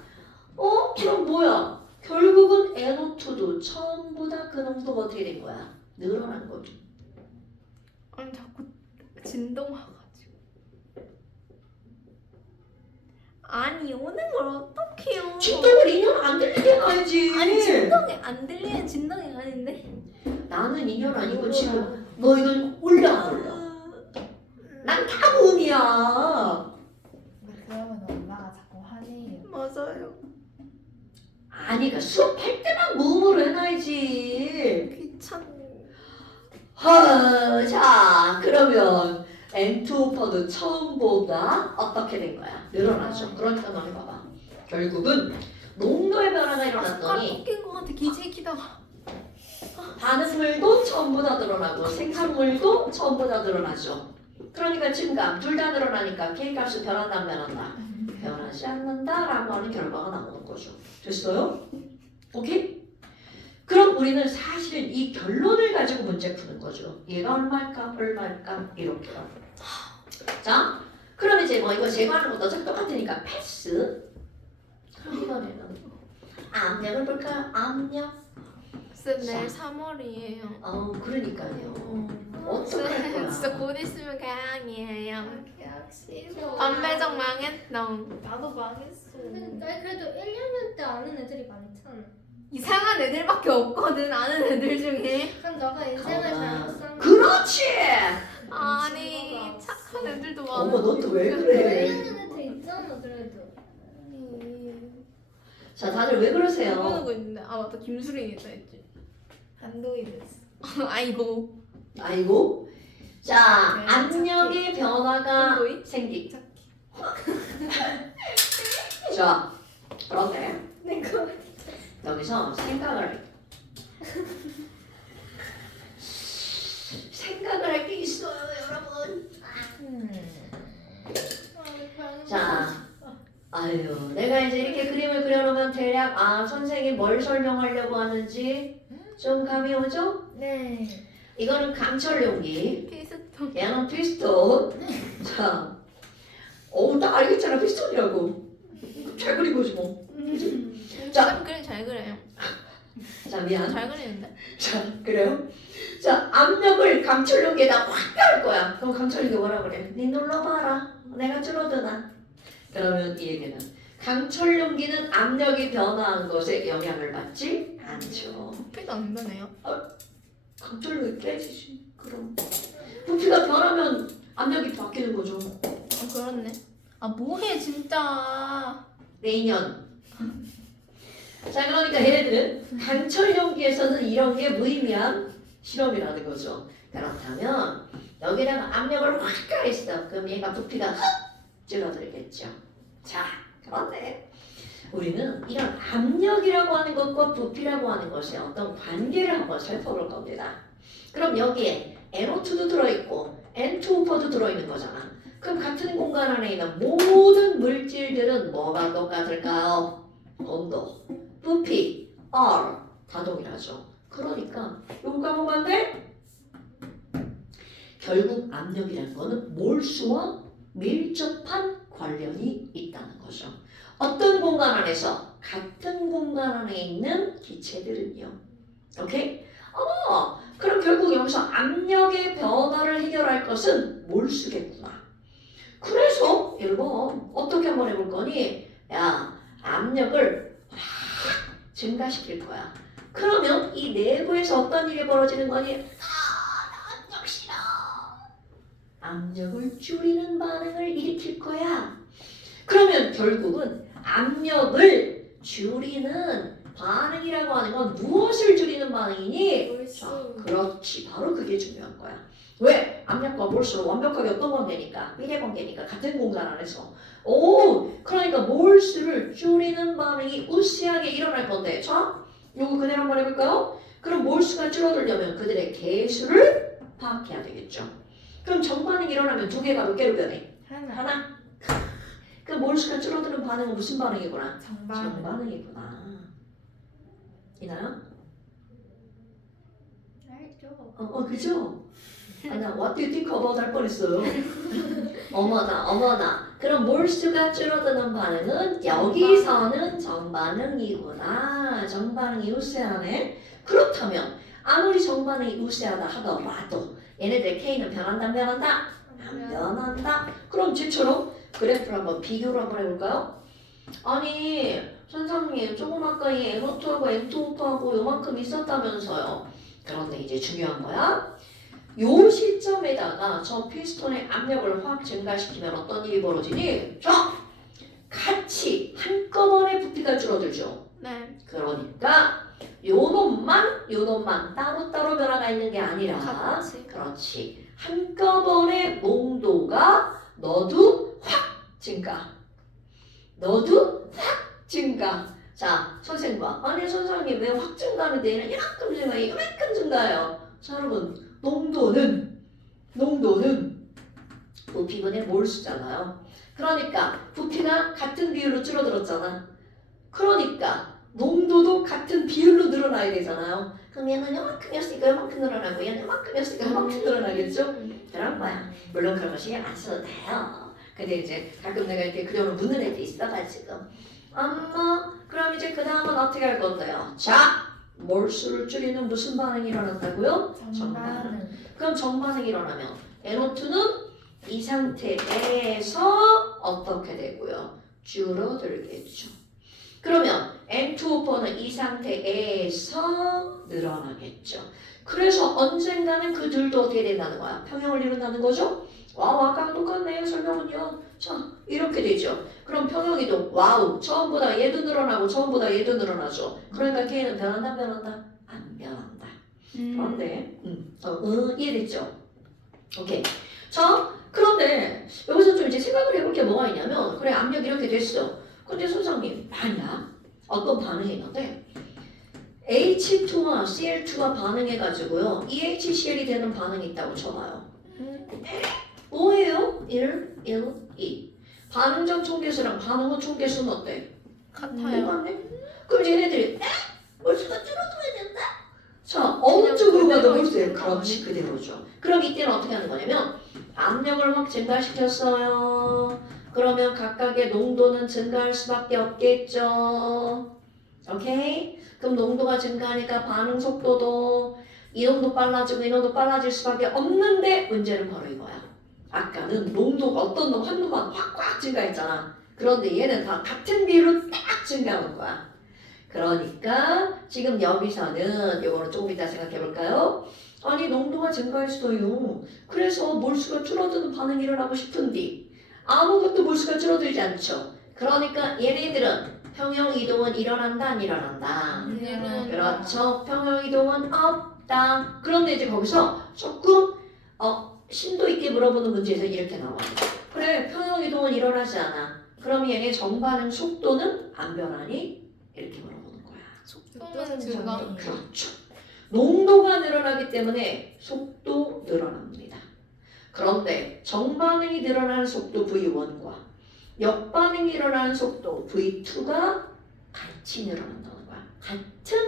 그럼 뭐야? 결국은 NO2도 전부 다 그 농도가 어떻게 된 거야? 늘어난 거죠. 아니 자꾸 진동화가지고. 아니 오는 걸 어떡해요? 진동을 2년 안 들리게 가야지. 아니 진동이 안 들리는 진동이 아닌데. 나는 2년 아니고 지금 너 이건 올려 안 올려? 난 타문이야. 그러면 엄마가 자꾸 화내요. 맞아요. 아니 그 수업할 때만 무음으로 해놔야지. 귀찮네. 자 그러면 N2오퍼도 처음보다 어떻게 된 거야? 늘어나죠. 그러니까 너네 봐봐. 결국은 농도의 변화가 일어났더니 웃긴 것 같아. 기지키다가. 반응물도 처음보다 늘어나고 생산물도 처음보다 늘어나죠. 그러니까 증감 둘 다 늘어나니까 K값이 변한다 안 변한다? 변하지 않는다라고 하는 결과가 나오는 거죠. 됐어요? 오케이? 그럼 우리는 사실은 이 결론을 가지고 문제 푸는 거죠. 얘가 얼마일까? 얼마일까? 이렇게요. 자, 그럼 이제 뭐 이거 제거하는 것도 어차피 똑같으니까 패스. 그럼 이번에는 압력을 볼까요? 압력. 쌤 내일 3월이에요. 그러니까요. 어떡할 거야? 진짜 곧 있으면 개항이에요. 역시 반배정 망했노. 나도 망했어. 나 그래도 1, 2학년 때 아는 애들이 많잖아. 이상한 애들밖에 없거든. 아는 애들 중에. 그럼 너가 인생을 잘못 산 그렇지. 아니 착한 애들도 많아. 어머 너 또 왜 1, 그래? 2학년 애들 있잖아 그래도. 자 다들 왜 그러세요? 모르고 있는데 아 맞다 김수린이 있다 했지. 한도이 됐어. 아이고. 아이고. 자 네, 압력의 변화가 한도이? 생기. 자 그런데 내가 여기서 생각을 할 게 있어요 여러분. 자 아유 내가 이제 이렇게 그림을 그려놓으면 대략 선생님 뭘 설명하려고 하는지 좀 감이 오죠? 네. 이거는 강철 용기, 피스톤. 얘는 피스톤. 자, 딱 알겠잖아 피스톤이라고. 잘 그린 거지 뭐. 자. 쌤 그림 잘 그려요. 자 미안. 잘 그리는데? 자 그래요? 자 압력을 강철 용기에다 확 가할 거야. 그럼 강철 용기 뭐라 그래? 니 눌러봐라. 내가 줄어드나? 그러면 이 얘기는 강철 용기는 압력이 변화한 것에 영향을 받지 않죠. 부피도 안 되네요. 강철 용기 깨지지. 그럼 부피가 변하면 압력이 바뀌는 거죠. 아 그렇네. 아 뭐해 진짜. 내년. 자 그러니까 얘네들은 강철 용기에서는 이런 게 무의미한 실험이라는 거죠. 그렇다면 여기다가 압력을 확 가했어. 그럼 얘가 부피가 훅 줄어들겠죠. 자 그런데 우리는 이런 압력이라고 하는 것과 부피라고 하는 것의 어떤 관계를 한번 살펴볼 겁니다. 그럼 여기에 NO2도 들어있고 N2오퍼도 들어있는 거잖아. 그럼 같은 공간 안에 있는 모든 물질들은 뭐가 똑같을까요? 온도, 부피, R 다 동일하죠. 그러니까 요거가 뭐가인데? 결국 압력이라는 거는 몰수와 밀접한 관련이 있다는 거죠. 어떤 공간 안에서 같은 공간 안에 있는 기체들은요. 오케이? 그럼 결국 여기서 압력의 변화를 해결할 것은 몰수겠구나. 그래서 여러분 어떻게 한번 해볼 거니? 야, 압력을 확 증가시킬 거야. 그러면 이 내부에서 어떤 일이 벌어지는 거니? 나 압력 싫어. 압력을 줄이는 반응을 일으킬 거야. 그러면 결국은 압력을 줄이는 반응이라고 하는 건 무엇을 줄이는 반응이니? 자, 그렇지. 바로 그게 중요한 거야. 왜? 압력과 몰수는 완벽하게 어떤 관계니까? 미래 관계니까. 같은 공간 안에서. 오, 그러니까 몰수를 줄이는 반응이 우세하게 일어날 건데. 자, 요거 그대로 한번 해볼까요? 그럼 몰수가 줄어들려면 그들의 개수를 파악해야 되겠죠. 그럼 정반응이 일어나면 두 개가 몇 개로 변해? 하나. 그 몰수가 줄어드는 반응은 무슨 반응이구나? 정반응이구나. 이나요? 알죠. 그죠? 나 what do you think about 할 뻔했어요. 어머나. 그럼 몰수가 줄어드는 반응은 여기서는 정반응이구나. 정반응이 우세하네. 그렇다면 아무리 정반응이 우세하다 하더라도 얘네들 K는 변한다, 안 변한다? 안 변한다. 그럼 쟤처럼 그래프를 한번 비교를 한번 해볼까요? 아니 선생님 조금 아까 이 M2하고 M2하고 요만큼 있었다면서요. 그런데 이제 중요한 거야. 요 시점에다가 저 피스톤의 압력을 확 증가시키면 어떤 일이 벌어지니? 자, 같이 한꺼번에 부피가 줄어들죠. 네. 그러니까 요 놈만 따로따로 변화가 있는 게 아니라 같이. 그렇지. 한꺼번에 농도가 너도 확 증가. 자, 선생님 봐. 아니 선생님 왜 확 증가하는데 얘는 이만큼 증가해, 이만큼 증가해요. 자 여러분, 농도는 부피분의 몰수잖아요. 그러니까 부피가 같은 비율로 줄어들었잖아. 그러니까 농도도 같은 비율로 늘어나야 되잖아요. 그럼 얘는 요만큼이었으니까 요만큼 늘어나고 얘는 요만큼이었으니까 요만큼 늘어나겠죠? 그런 거야. 물론 그런 거 신경 안 써도 돼요. 근데 이제 가끔 내가 이렇게 그려놓은 묻는 애들 있어가지고 그럼 이제 그 다음은 어떻게 할 건데요? 자, 몰수를 줄이는 무슨 반응이 일어난다고요? 정반응. 그럼 정반응이 일어나면 NO2는 이 상태에서 어떻게 되고요? 줄어들겠죠. 그러면 N2O4는 이 상태에서 늘어나겠죠. 그래서 언젠가는 그 둘도 어떻게 된다는 거야? 평형을 이룬다는 거죠? 와우, 아까랑 똑같네요. 설명은요. 자, 이렇게 되죠. 그럼 평형이동, 와우, 처음보다 얘도 늘어나고 처음보다 얘도 늘어나죠. 그러니까 K는 변한다, 안 변한다? 안 변한다. 그런데, 이해됐죠? 오케이. 자, 그런데 여기서 좀 이제 생각을 해볼 게 뭐가 있냐면, 그래, 압력이 이렇게 됐어. 근데 선생님, 만약 어떤 반응이 있는데, H2와 Cl2가 반응해가지고요, EHCl이 되는 반응이 있다고 쳐봐요. 뭐예요? 1, 2. 반응적 총계수랑 반응후 총계수는 어때? 같아요. 똑같네? 그럼 얘네들이 몰수가 줄어들어야 된다? 자, 어느 쪽으로 가도 그대로 몰수예요. 있는 거 그렇지, 그대로죠. 그럼 이때는 어떻게 하는 거냐면 압력을 확 증가시켰어요. 그러면 각각의 농도는 증가할 수밖에 없겠죠. 오케이? 그럼 농도가 증가하니까 반응 속도도 이 놈도 빨라지고 이 놈도 빨라질 수밖에 없는데 문제는 바로 이거야. 아까는 농도가 어떤 놈 한 놈만 확 증가했잖아. 그런데 얘는 다 같은 비율로 딱 증가한 거야. 그러니까 지금 여기서는 이거는 조금 이따 생각해 볼까요? 아니 농도가 증가했어요. 그래서 몰수가 줄어드는 반응이 일어나고 싶은데 아무것도 몰수가 줄어들지 않죠. 그러니까 얘네들은 평형 이동은 일어난다 안 일어난다? 그렇죠. 평형 이동은 없다. 그런데 이제 거기서 조금 심도 있게 물어보는 문제에서 이렇게 나와요. 그래, 평형 이동은 일어나지 않아. 그럼 얘네 정반응 속도는 안 변하니? 이렇게 물어보는 거야. 속도는 증가. 그렇죠. 농도가 늘어나기 때문에 속도 늘어납니다. 그런데 정반응이 늘어나는 속도 V1과 역반응이 일어나는 속도 V2가 같이 늘어난다는 거야. 같은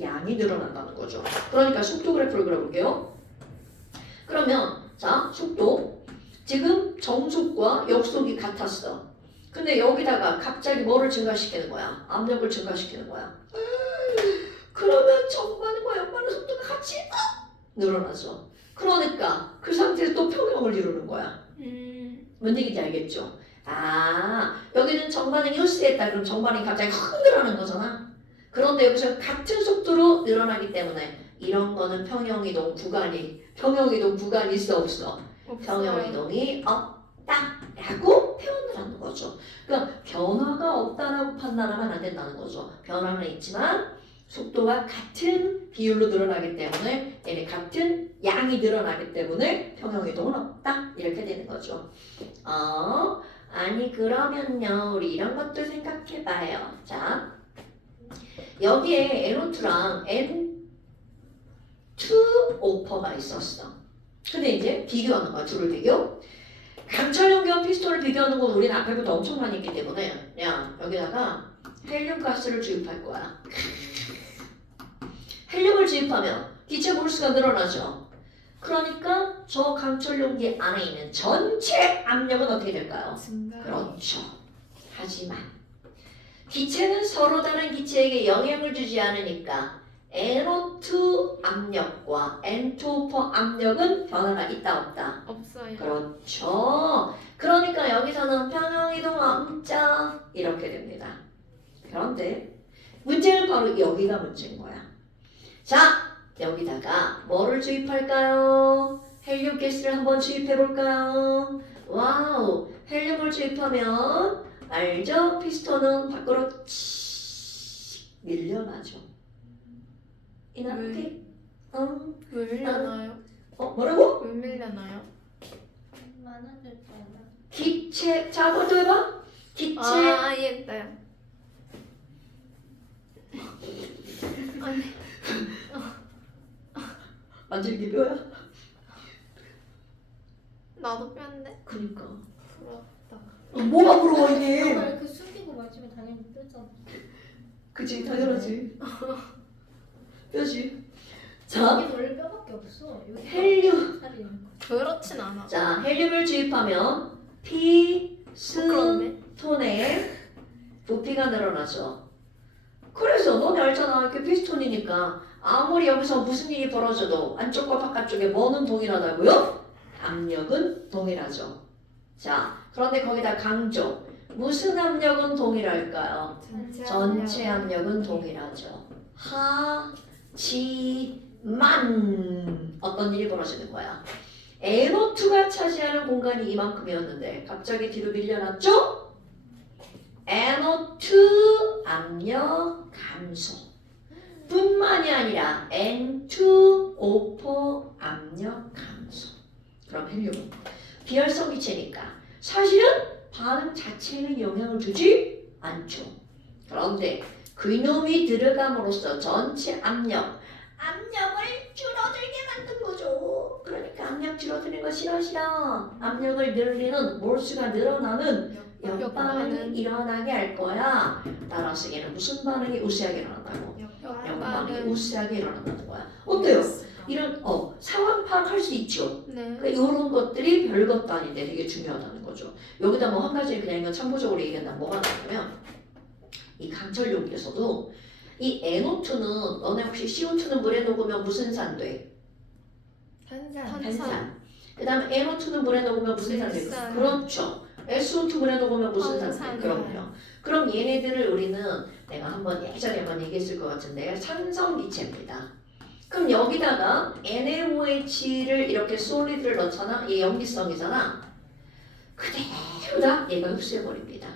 양이 늘어난다는 거죠. 그러니까 속도 그래프를 그려볼게요. 그러면 자, 속도. 지금 정속과 역속이 같았어. 근데 여기다가 갑자기 뭐를 증가시키는 거야? 압력을 증가시키는 거야. 그러면 정반응과 역반응 속도가 같이 늘어나죠. 그러니까 그 상태에서 또 평형을 이루는 거야. 뭔 얘기인지 알겠죠? 여기는 정반응이 흡수했다. 그럼 정반응이 갑자기 확 늘어나는 거잖아. 그런데 여기서 같은 속도로 늘어나기 때문에 이런 거는 평형이동 구간이 있어 없어? 평형이동이 없다라고 표현을 하는 거죠. 그러니까 변화가 없다라고 판단하면 안 된다는 거죠. 변화는 있지만 속도가 같은 비율로 늘어나기 때문에 얘네 같은 양이 늘어나기 때문에 평형이동은 없다 이렇게 되는 거죠. 아니 그러면요 우리 이런 것도 생각해봐요. 자 여기에 NO2랑 N2 오퍼가 있었어. 근데 이제 비교하는 거야. 둘을 비교. 강철용기와 피스톤을 비교하는 건 우리는 아까부터 엄청 많이 했기 때문에 그냥 여기다가 헬륨 가스를 주입할 거야. 헬륨을 주입하면 기체 몰수가 늘어나죠. 그러니까 저 강철용기 안에 있는 전체 압력은 어떻게 될까요? 그렇죠. 하지만 기체는 서로 다른 기체에게 영향을 주지 않으니까 NO2 압력과 N2O 압력은 변화가 있다 없다? 없어요. 그렇죠. 그러니까 여기서는 평형이동 없죠. 이렇게 됩니다. 그런데 문제는 바로 여기가 문제인 거야. 자, 여기다가 뭐를 주입할까요? 헬륨 가스를 한번 주입해 볼까요? 와우, 헬륨을 주입하면 알죠? 피스톤은 밖으로 밀려나죠. 이나한테 밀려나요? 뭐라고? 왜 밀려나요? 많아질 거야. 기체, 자, 그것도 해봐. 기체, 이해했어요. 아니, 만질기 뼈야? 나도 뼈인데? 그니까. 부럽다. 뭐가 부러워 이게? 이렇게 숙이고 마시면 당연히 뼈잖아. 그치, 당연하지. 뼈지. 자, 여기 원래 뼈밖에 없어. 여기 헬륨. 살이 있는 거. 그렇진 않아. 자, 헬륨을 주입하면 그렇네. 피스톤의 부피가 늘어나죠. 그래서 너네 알잖아. 이렇게 피스톤이니까 아무리 여기서 무슨 일이 벌어져도 안쪽과 바깥쪽에 뭐는 동일하다고요? 압력은 동일하죠. 자, 그런데 거기다 강조. 무슨 압력은 동일할까요? 전체 압력은 동일하죠. 하지만 어떤 일이 벌어지는 거야? NO2가 차지하는 공간이 이만큼이었는데 갑자기 뒤로 밀려났죠? NO2 압력 감소 뿐만이 아니라 N2O4 압력 감소. 그럼 헬륨은 비활성 기체니까 사실은 반응 자체에는 영향을 주지 않죠. 그런데 그놈이 들어감으로써 전체 압력을 줄어들게 만든 거죠. 그러니까 압력 줄어드는 거 싫어. 압력을 늘리는 몰수가 늘어나는 역반응이 일어나게 할 거야. 따라서 얘는 무슨 반응이 우세하게 일어난다고? 역반응이 우세하게 일어난다는 거야. 어때요? 이런 상황 파악할 수 있죠. 네. 그러니까 이런 것들이 별것도 아닌데 되게 중요하다는 거죠. 여기다 뭐 한 가지 그냥 이거 참고적으로 얘기한다. 뭐가 나냐면 이 강철용기에서도 이 NO2는 너네 혹시 CO2는 물에 녹으면 무슨 산 돼? 탄산. 그 다음에 NO2는 물에 녹으면 무슨 산 돼? 질산. 그렇죠. SO2 물에 녹으면 무슨 산 돼? 황산. 그럼요. 그럼 얘네들을 우리는 내가 한번 예전에 한번 얘기했을 것 같은데 산성기체입니다. 그럼 여기다가 NaOH를 이렇게 솔리드를 넣잖아. 얘 염기성이잖아. 그대로 다 얘가 흡수해버립니다.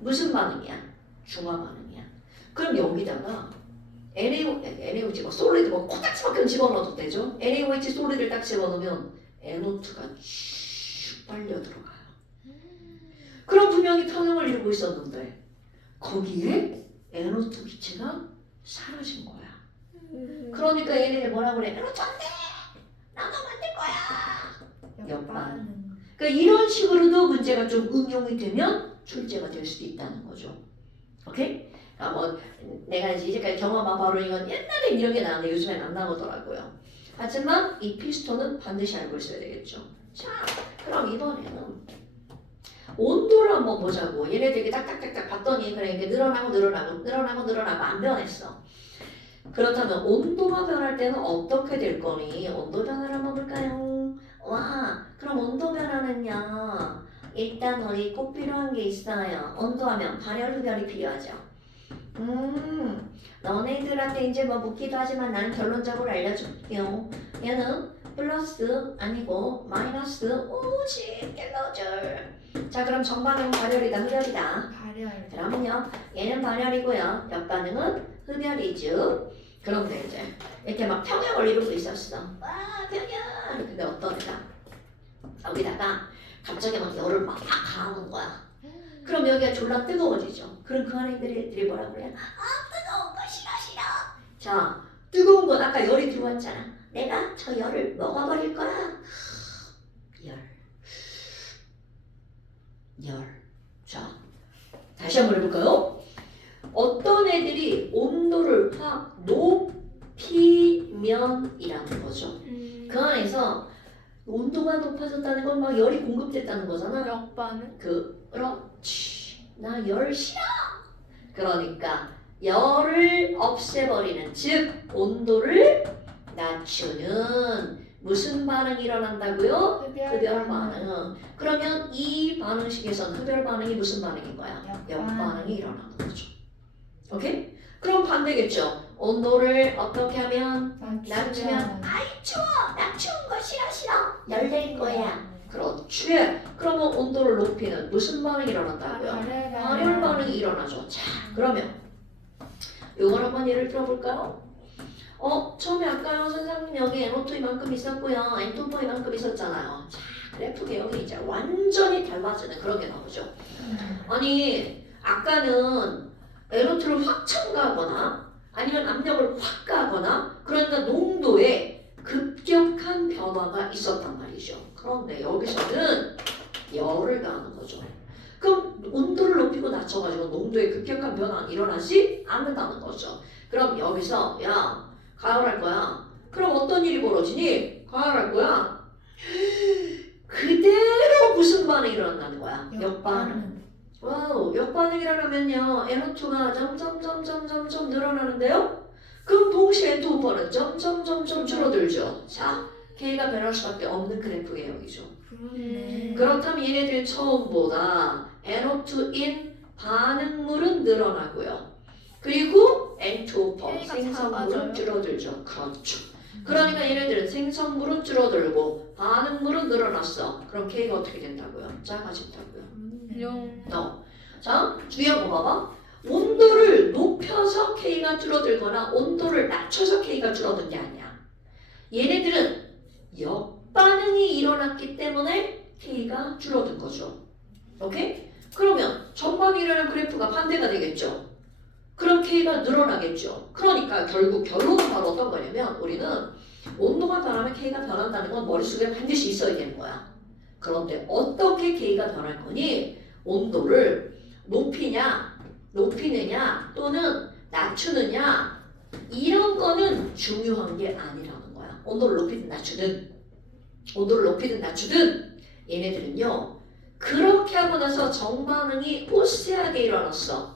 무슨 반응이야? 중화 반응이야. 그럼 여기다가 NaOH 뭐 솔리드 뭐 코딱지만큼 집어넣어도 되죠? NaOH 솔리드를 딱 집어넣으면 NO2가 쭉 빨려 들어가요. 그럼 분명히 평형을 이루고 있었는데 거기에 NO2 기체가 사라진 거야. 그러니까 얘네들 뭐라 그래? NO2 안 돼! 나도 만들 거야! 역반응. 그러니까 이런 식으로도 문제가 좀 응용이 되면 출제가 될 수도 있다는 거죠. 오케이? 그러니까 뭐 내가 이제까지 경험한 바로 이건 옛날에 이런 게 나왔는데 요즘엔 안 나오더라고요. 하지만 이 피스톤은 반드시 알고 있어야 되겠죠. 자, 그럼 이번에는 온도를 한번 보자고. 얘네들 이렇게 딱딱딱딱 봤더니 그래 이게 늘어나고 안 변했어. 그렇다면 온도가 변할 때는 어떻게 될 거니? 온도 변화를 한번 볼까요? 와, 그럼 온도 변화는요. 일단 우리 꼭 필요한 게 있어요. 온도하면 발열, 흡열이 필요하죠. 너네들한테 이제 뭐 묻기도 하지만 나는 결론적으로 알려줄게요. 얘는 플러스 아니고 마이너스 50킬로줄. 자, 그럼 정반응은 발열이다, 흡열이다. 발열. 그러면요, 얘는 발열이고요, 역반응은 흡열이죠. 그런데 이제 이렇게 막 평형을 이루고 있었어. 와, 평형. 근데 어떤 애가 여기다가 갑자기 막 열을 막 가하는 거야. 그럼 여기가 졸라 뜨거워지죠. 그럼 그 안에 애들이 뭐라 그래? 뜨거운 거 싫어. 자, 뜨거운 건 아까 열이 들어왔잖아. 내가 저 열을 먹어버릴 거야. 열. 자, 다시 한번 해볼까요? 어떤 애들이 온도를 확 높이면이라는 거죠. 그 안에서 온도가 높아졌다는 건 막 열이 공급됐다는 거잖아. 역반응? 그렇지. 나 열 싫어. 그러니까 열을 없애버리는, 즉 온도를 낮추는 무슨 반응이 일어난다고요? 흡열 반응. 그러면 이 반응식에서는 흡열 반응이 무슨 반응인 거야? 역반응이 일어나는 거죠. 오케이? 그럼 반대겠죠. 온도를 어떻게 하면? 낮추면 아이 추워! 나 추운 거 싫어! 열낼 거야. 그렇지. 그러면 온도를 높이는 무슨 반응이 일어난다고요? 발열 반응이 일어나죠. 자, 그러면 요걸 한번 예를 들어볼까요? 처음에 아까요 선생님 여기 NO2 이만큼 있었고요, N2 이만큼 있었잖아요. 자, 그래프 개형이 이제 완전히 달라지는 그런 게 나오죠. 아니, 아까는 NO2를 확 첨가하거나 아니면 압력을 확 가하거나 그러니까 농도에 급격한 변화가 있었단 말이죠. 그런데 여기서는 열을 가하는 거죠. 그럼 온도를 높이고 낮춰가지고 농도에 급격한 변화가 일어나지 않는다는 거죠. 그럼 여기서 야, 가열할 거야. 그럼 어떤 일이 벌어지니? 가열할 거야. 그대로 무슨 반응이 일어난다는 거야? 역반응. 와우, 역반응이 일어나면요, NO2가 점점 늘어나는데요? 그럼 동시에 N2는 점점 줄어들죠. 자, K가 변할 수밖에 없는 그래프 개형이죠. 그렇다면 얘네들 처음보다 NO2인 반응물은 늘어나고요. 그리고 N2O 생성물은 줄어들죠. 그렇죠. 그러니까 얘네들은 생성물은 줄어들고 반응물은 늘어났어. 그럼 K가 어떻게 된다고요? 작아진다고요. 자, 주의하고 봐봐. 온도를 높여서 K가 줄어들거나 온도를 낮춰서 K가 줄어든 게 아니야. 얘네들은 역반응이 일어났기 때문에 K가 줄어든 거죠. 오케이? 그러면 전반이 일어난 그래프가 반대가 되겠죠. 그럼 K가 늘어나겠죠. 그러니까 결국 결론은 바로 어떤 거냐면 우리는 온도가 변하면 K가 변한다는 건 머릿속에 반드시 있어야 되는 거야. 그런데 어떻게 K가 변할 거니? 온도를 높이느냐 또는 낮추느냐 이런 거는 중요한 게 아니라는 거야. 온도를 높이든 낮추든 얘네들은요 그렇게 하고 나서 정반응이 우세하게 일어났어.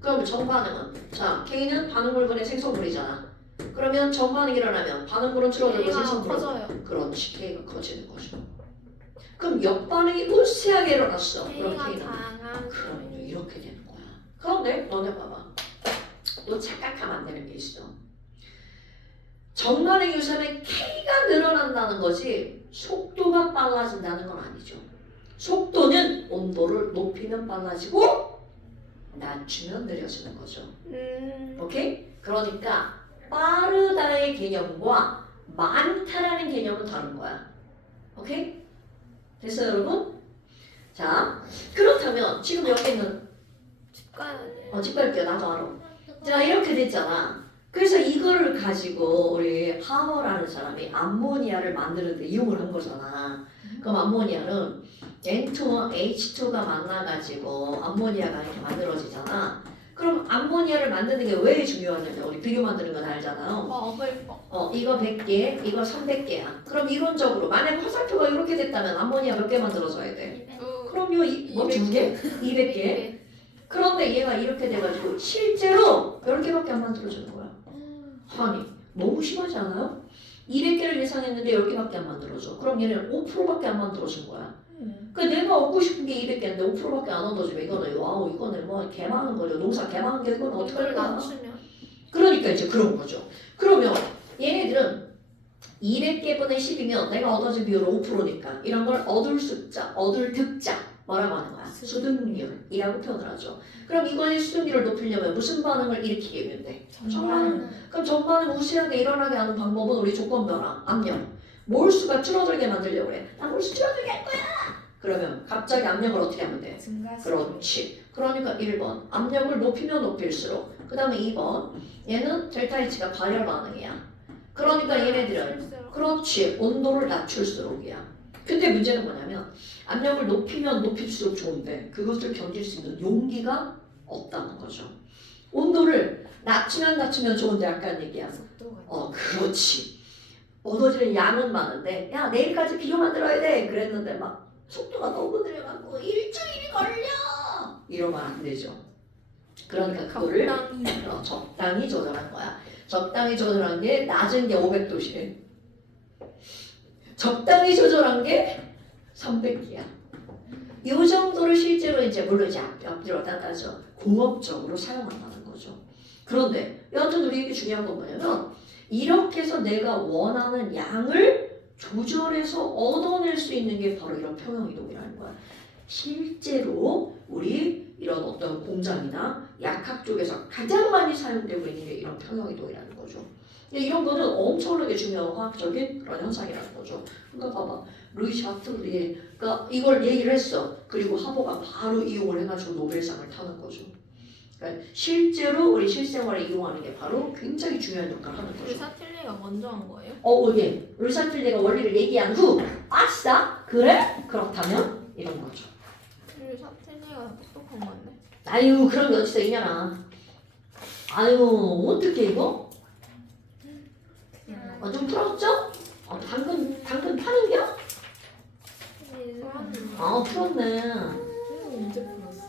그러면 정반응은 자 K는 반응물분의 생성물이잖아. 그러면 정반응이 일어나면 반응물은 줄어들고 생성물은 커져요. 그렇지, K가 커지는 거죠. 그럼 역반응이 우세하게 일어났어. 그럼 K가 K는 장한 그럼 이렇게 되는 거야. 그런데 너네 봐봐. 또 착각하면 안 되는 게 있어. 정반응이 우세하면 K가 늘어난다는 거지 속도가 빨라진다는 건 아니죠. 속도는 온도를 높이면 빨라지고 낮추면 느려지는 거죠. 오케이? 그러니까 빠르다의 개념과 많다라는 개념은 다른 거야. 오케이? 됐어요, 여러분? 자, 그렇다면 지금 여기 있는 집 가야 돼. 집 갈게요. 나도 알아. 자, 이렇게 됐잖아. 그래서 이거를 가지고 우리 하버라는 사람이 암모니아를 만드는데 이용을 한 거잖아. 그럼 암모니아는 N2와 H2가 만나가지고 암모니아가 이렇게 만들어지잖아. 그럼 암모니아를 만드는 게 왜 중요하냐면 우리 비료 만드는 건 알잖아요. 먹을 거. 이거 100개, 이거 300개야. 그럼 이론적으로 만약 화살표가 이렇게 됐다면 암모니아 몇 개 만들어져야 돼? 그럼요, 뭐 2개? 200개? 그런데 얘가 이렇게 돼가지고 실제로 10개밖에 안 만들어지는 거야. 아니 너무 심하지 않아요? 200개를 예상했는데 10개밖에 안 만들어져. 그럼 얘는 5%밖에 안 만들어진 거야. 그러니까 내가 얻고 싶은 게 200개인데 5%밖에 안 얻어지면 이거는 와우 이거는 뭐 개망한 거죠. 농사 개망한 게 이거는 어떡할 이걸 거야. 낮추면 그러니까 이제 그런 거죠. 그러면 얘네들은 200개분의 10이면 내가 얻어진 비율은 5%니까 이런 걸 얻을 숫자, 얻을 득자 뭐라고 하는 거야? 수득률이라고 표현을 하죠. 그럼 이거의 수득률을 높이려면 무슨 반응을 일으키게 돼? 정반응. 그럼 정반응 무시하게 일어나게 하는 방법은 우리 조건 변화, 압력. 몰수가 줄어들게 만들려고 그래. 나 몰수 줄어들게 할 거야. 그러면 갑자기 압력을 어떻게 하면 돼? 그렇지. 그러니까 1번 압력을 높이면 높일수록 그 다음에 2번 얘는 델타 H가 발열 반응이야. 그러니까 얘네들은 그렇지 온도를 낮출수록이야. 근데 문제는 뭐냐면 압력을 높이면 높일수록 좋은데 그것을 견딜 수 있는 용기가 없다는 거죠. 온도를 낮추면 좋은데 아까 얘기한 그렇지. 얻어지는 양은 많은데 야 내일까지 비료 만들어야 돼 그랬는데 막 속도가 너무 느려갖고 일주일이 걸려 이러면 안 되죠. 그러니까 그거를 적당히 조절한 거야. 적당히 조절한 게 낮은 게 500도씨 적당히 조절한 게 300기야. 이 정도를 실제로 이제 물론 이제 앞뒤로 따라서 공업적으로 사용한다는 거죠. 그런데 여하튼 우리에게 중요한 건 뭐냐면 이렇게 해서 내가 원하는 양을 조절해서 얻어낼 수 있는 게 바로 이런 평형이동이라는 거야. 실제로 우리 이런 어떤 공장이나 약학 쪽에서 가장 많이 사용되고 있는 게 이런 평형이동이라는 거죠. 이런 거는 엄청나게 중요한 화학적인 그런 현상이라는 거죠. 그러니까 봐봐. 루이 샤틀리에가 이걸 얘기를 했어. 그리고 하버가 바로 이용을 해가지고 노벨상을 타는 거죠. 그러니까 실제로 우리 실생활에 이용하는 게 바로 굉장히 중요한 역할을 하는 거죠. 르사틸레가 먼저 한 거예요? 예. 루사틸레가 원리를 얘기한 후 아싸 그래? 그렇다면 이런 거죠. 르사틸레가 똑똑한 건데. 아유 그런 게 어디서 있냐나. 아유 어떻게 이거? 좀 풀었죠? 당근 파는겨? 풀었네. 언제 풀었어?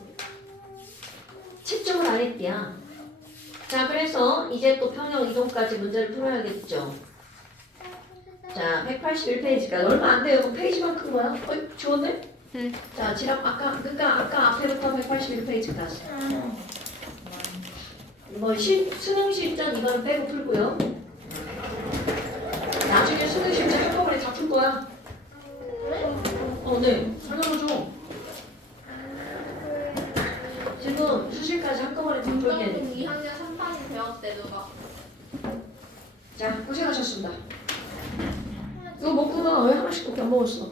채점을 안 했대야. 자 그래서 이제 또 평형 이동까지 문제를 풀어야겠죠. 자 181페이지가 얼마 안 돼요. 그럼 페이지만 큰 거야? 좋은데? 응. 자 지금 아까 앞에부터 181페이지까지. 뭐 수능 실전 이거는 빼고 풀고요. 나중에 수능 실전 한꺼번에 다 풀 거야. 네. 설명해줘. 지금 수실까지 한꺼번에 다 풀게. 2학년 3반이 배웠대 누가. 자 고생하셨습니다. 이거 먹고 가. 왜 하나씩밖에 안 먹었어?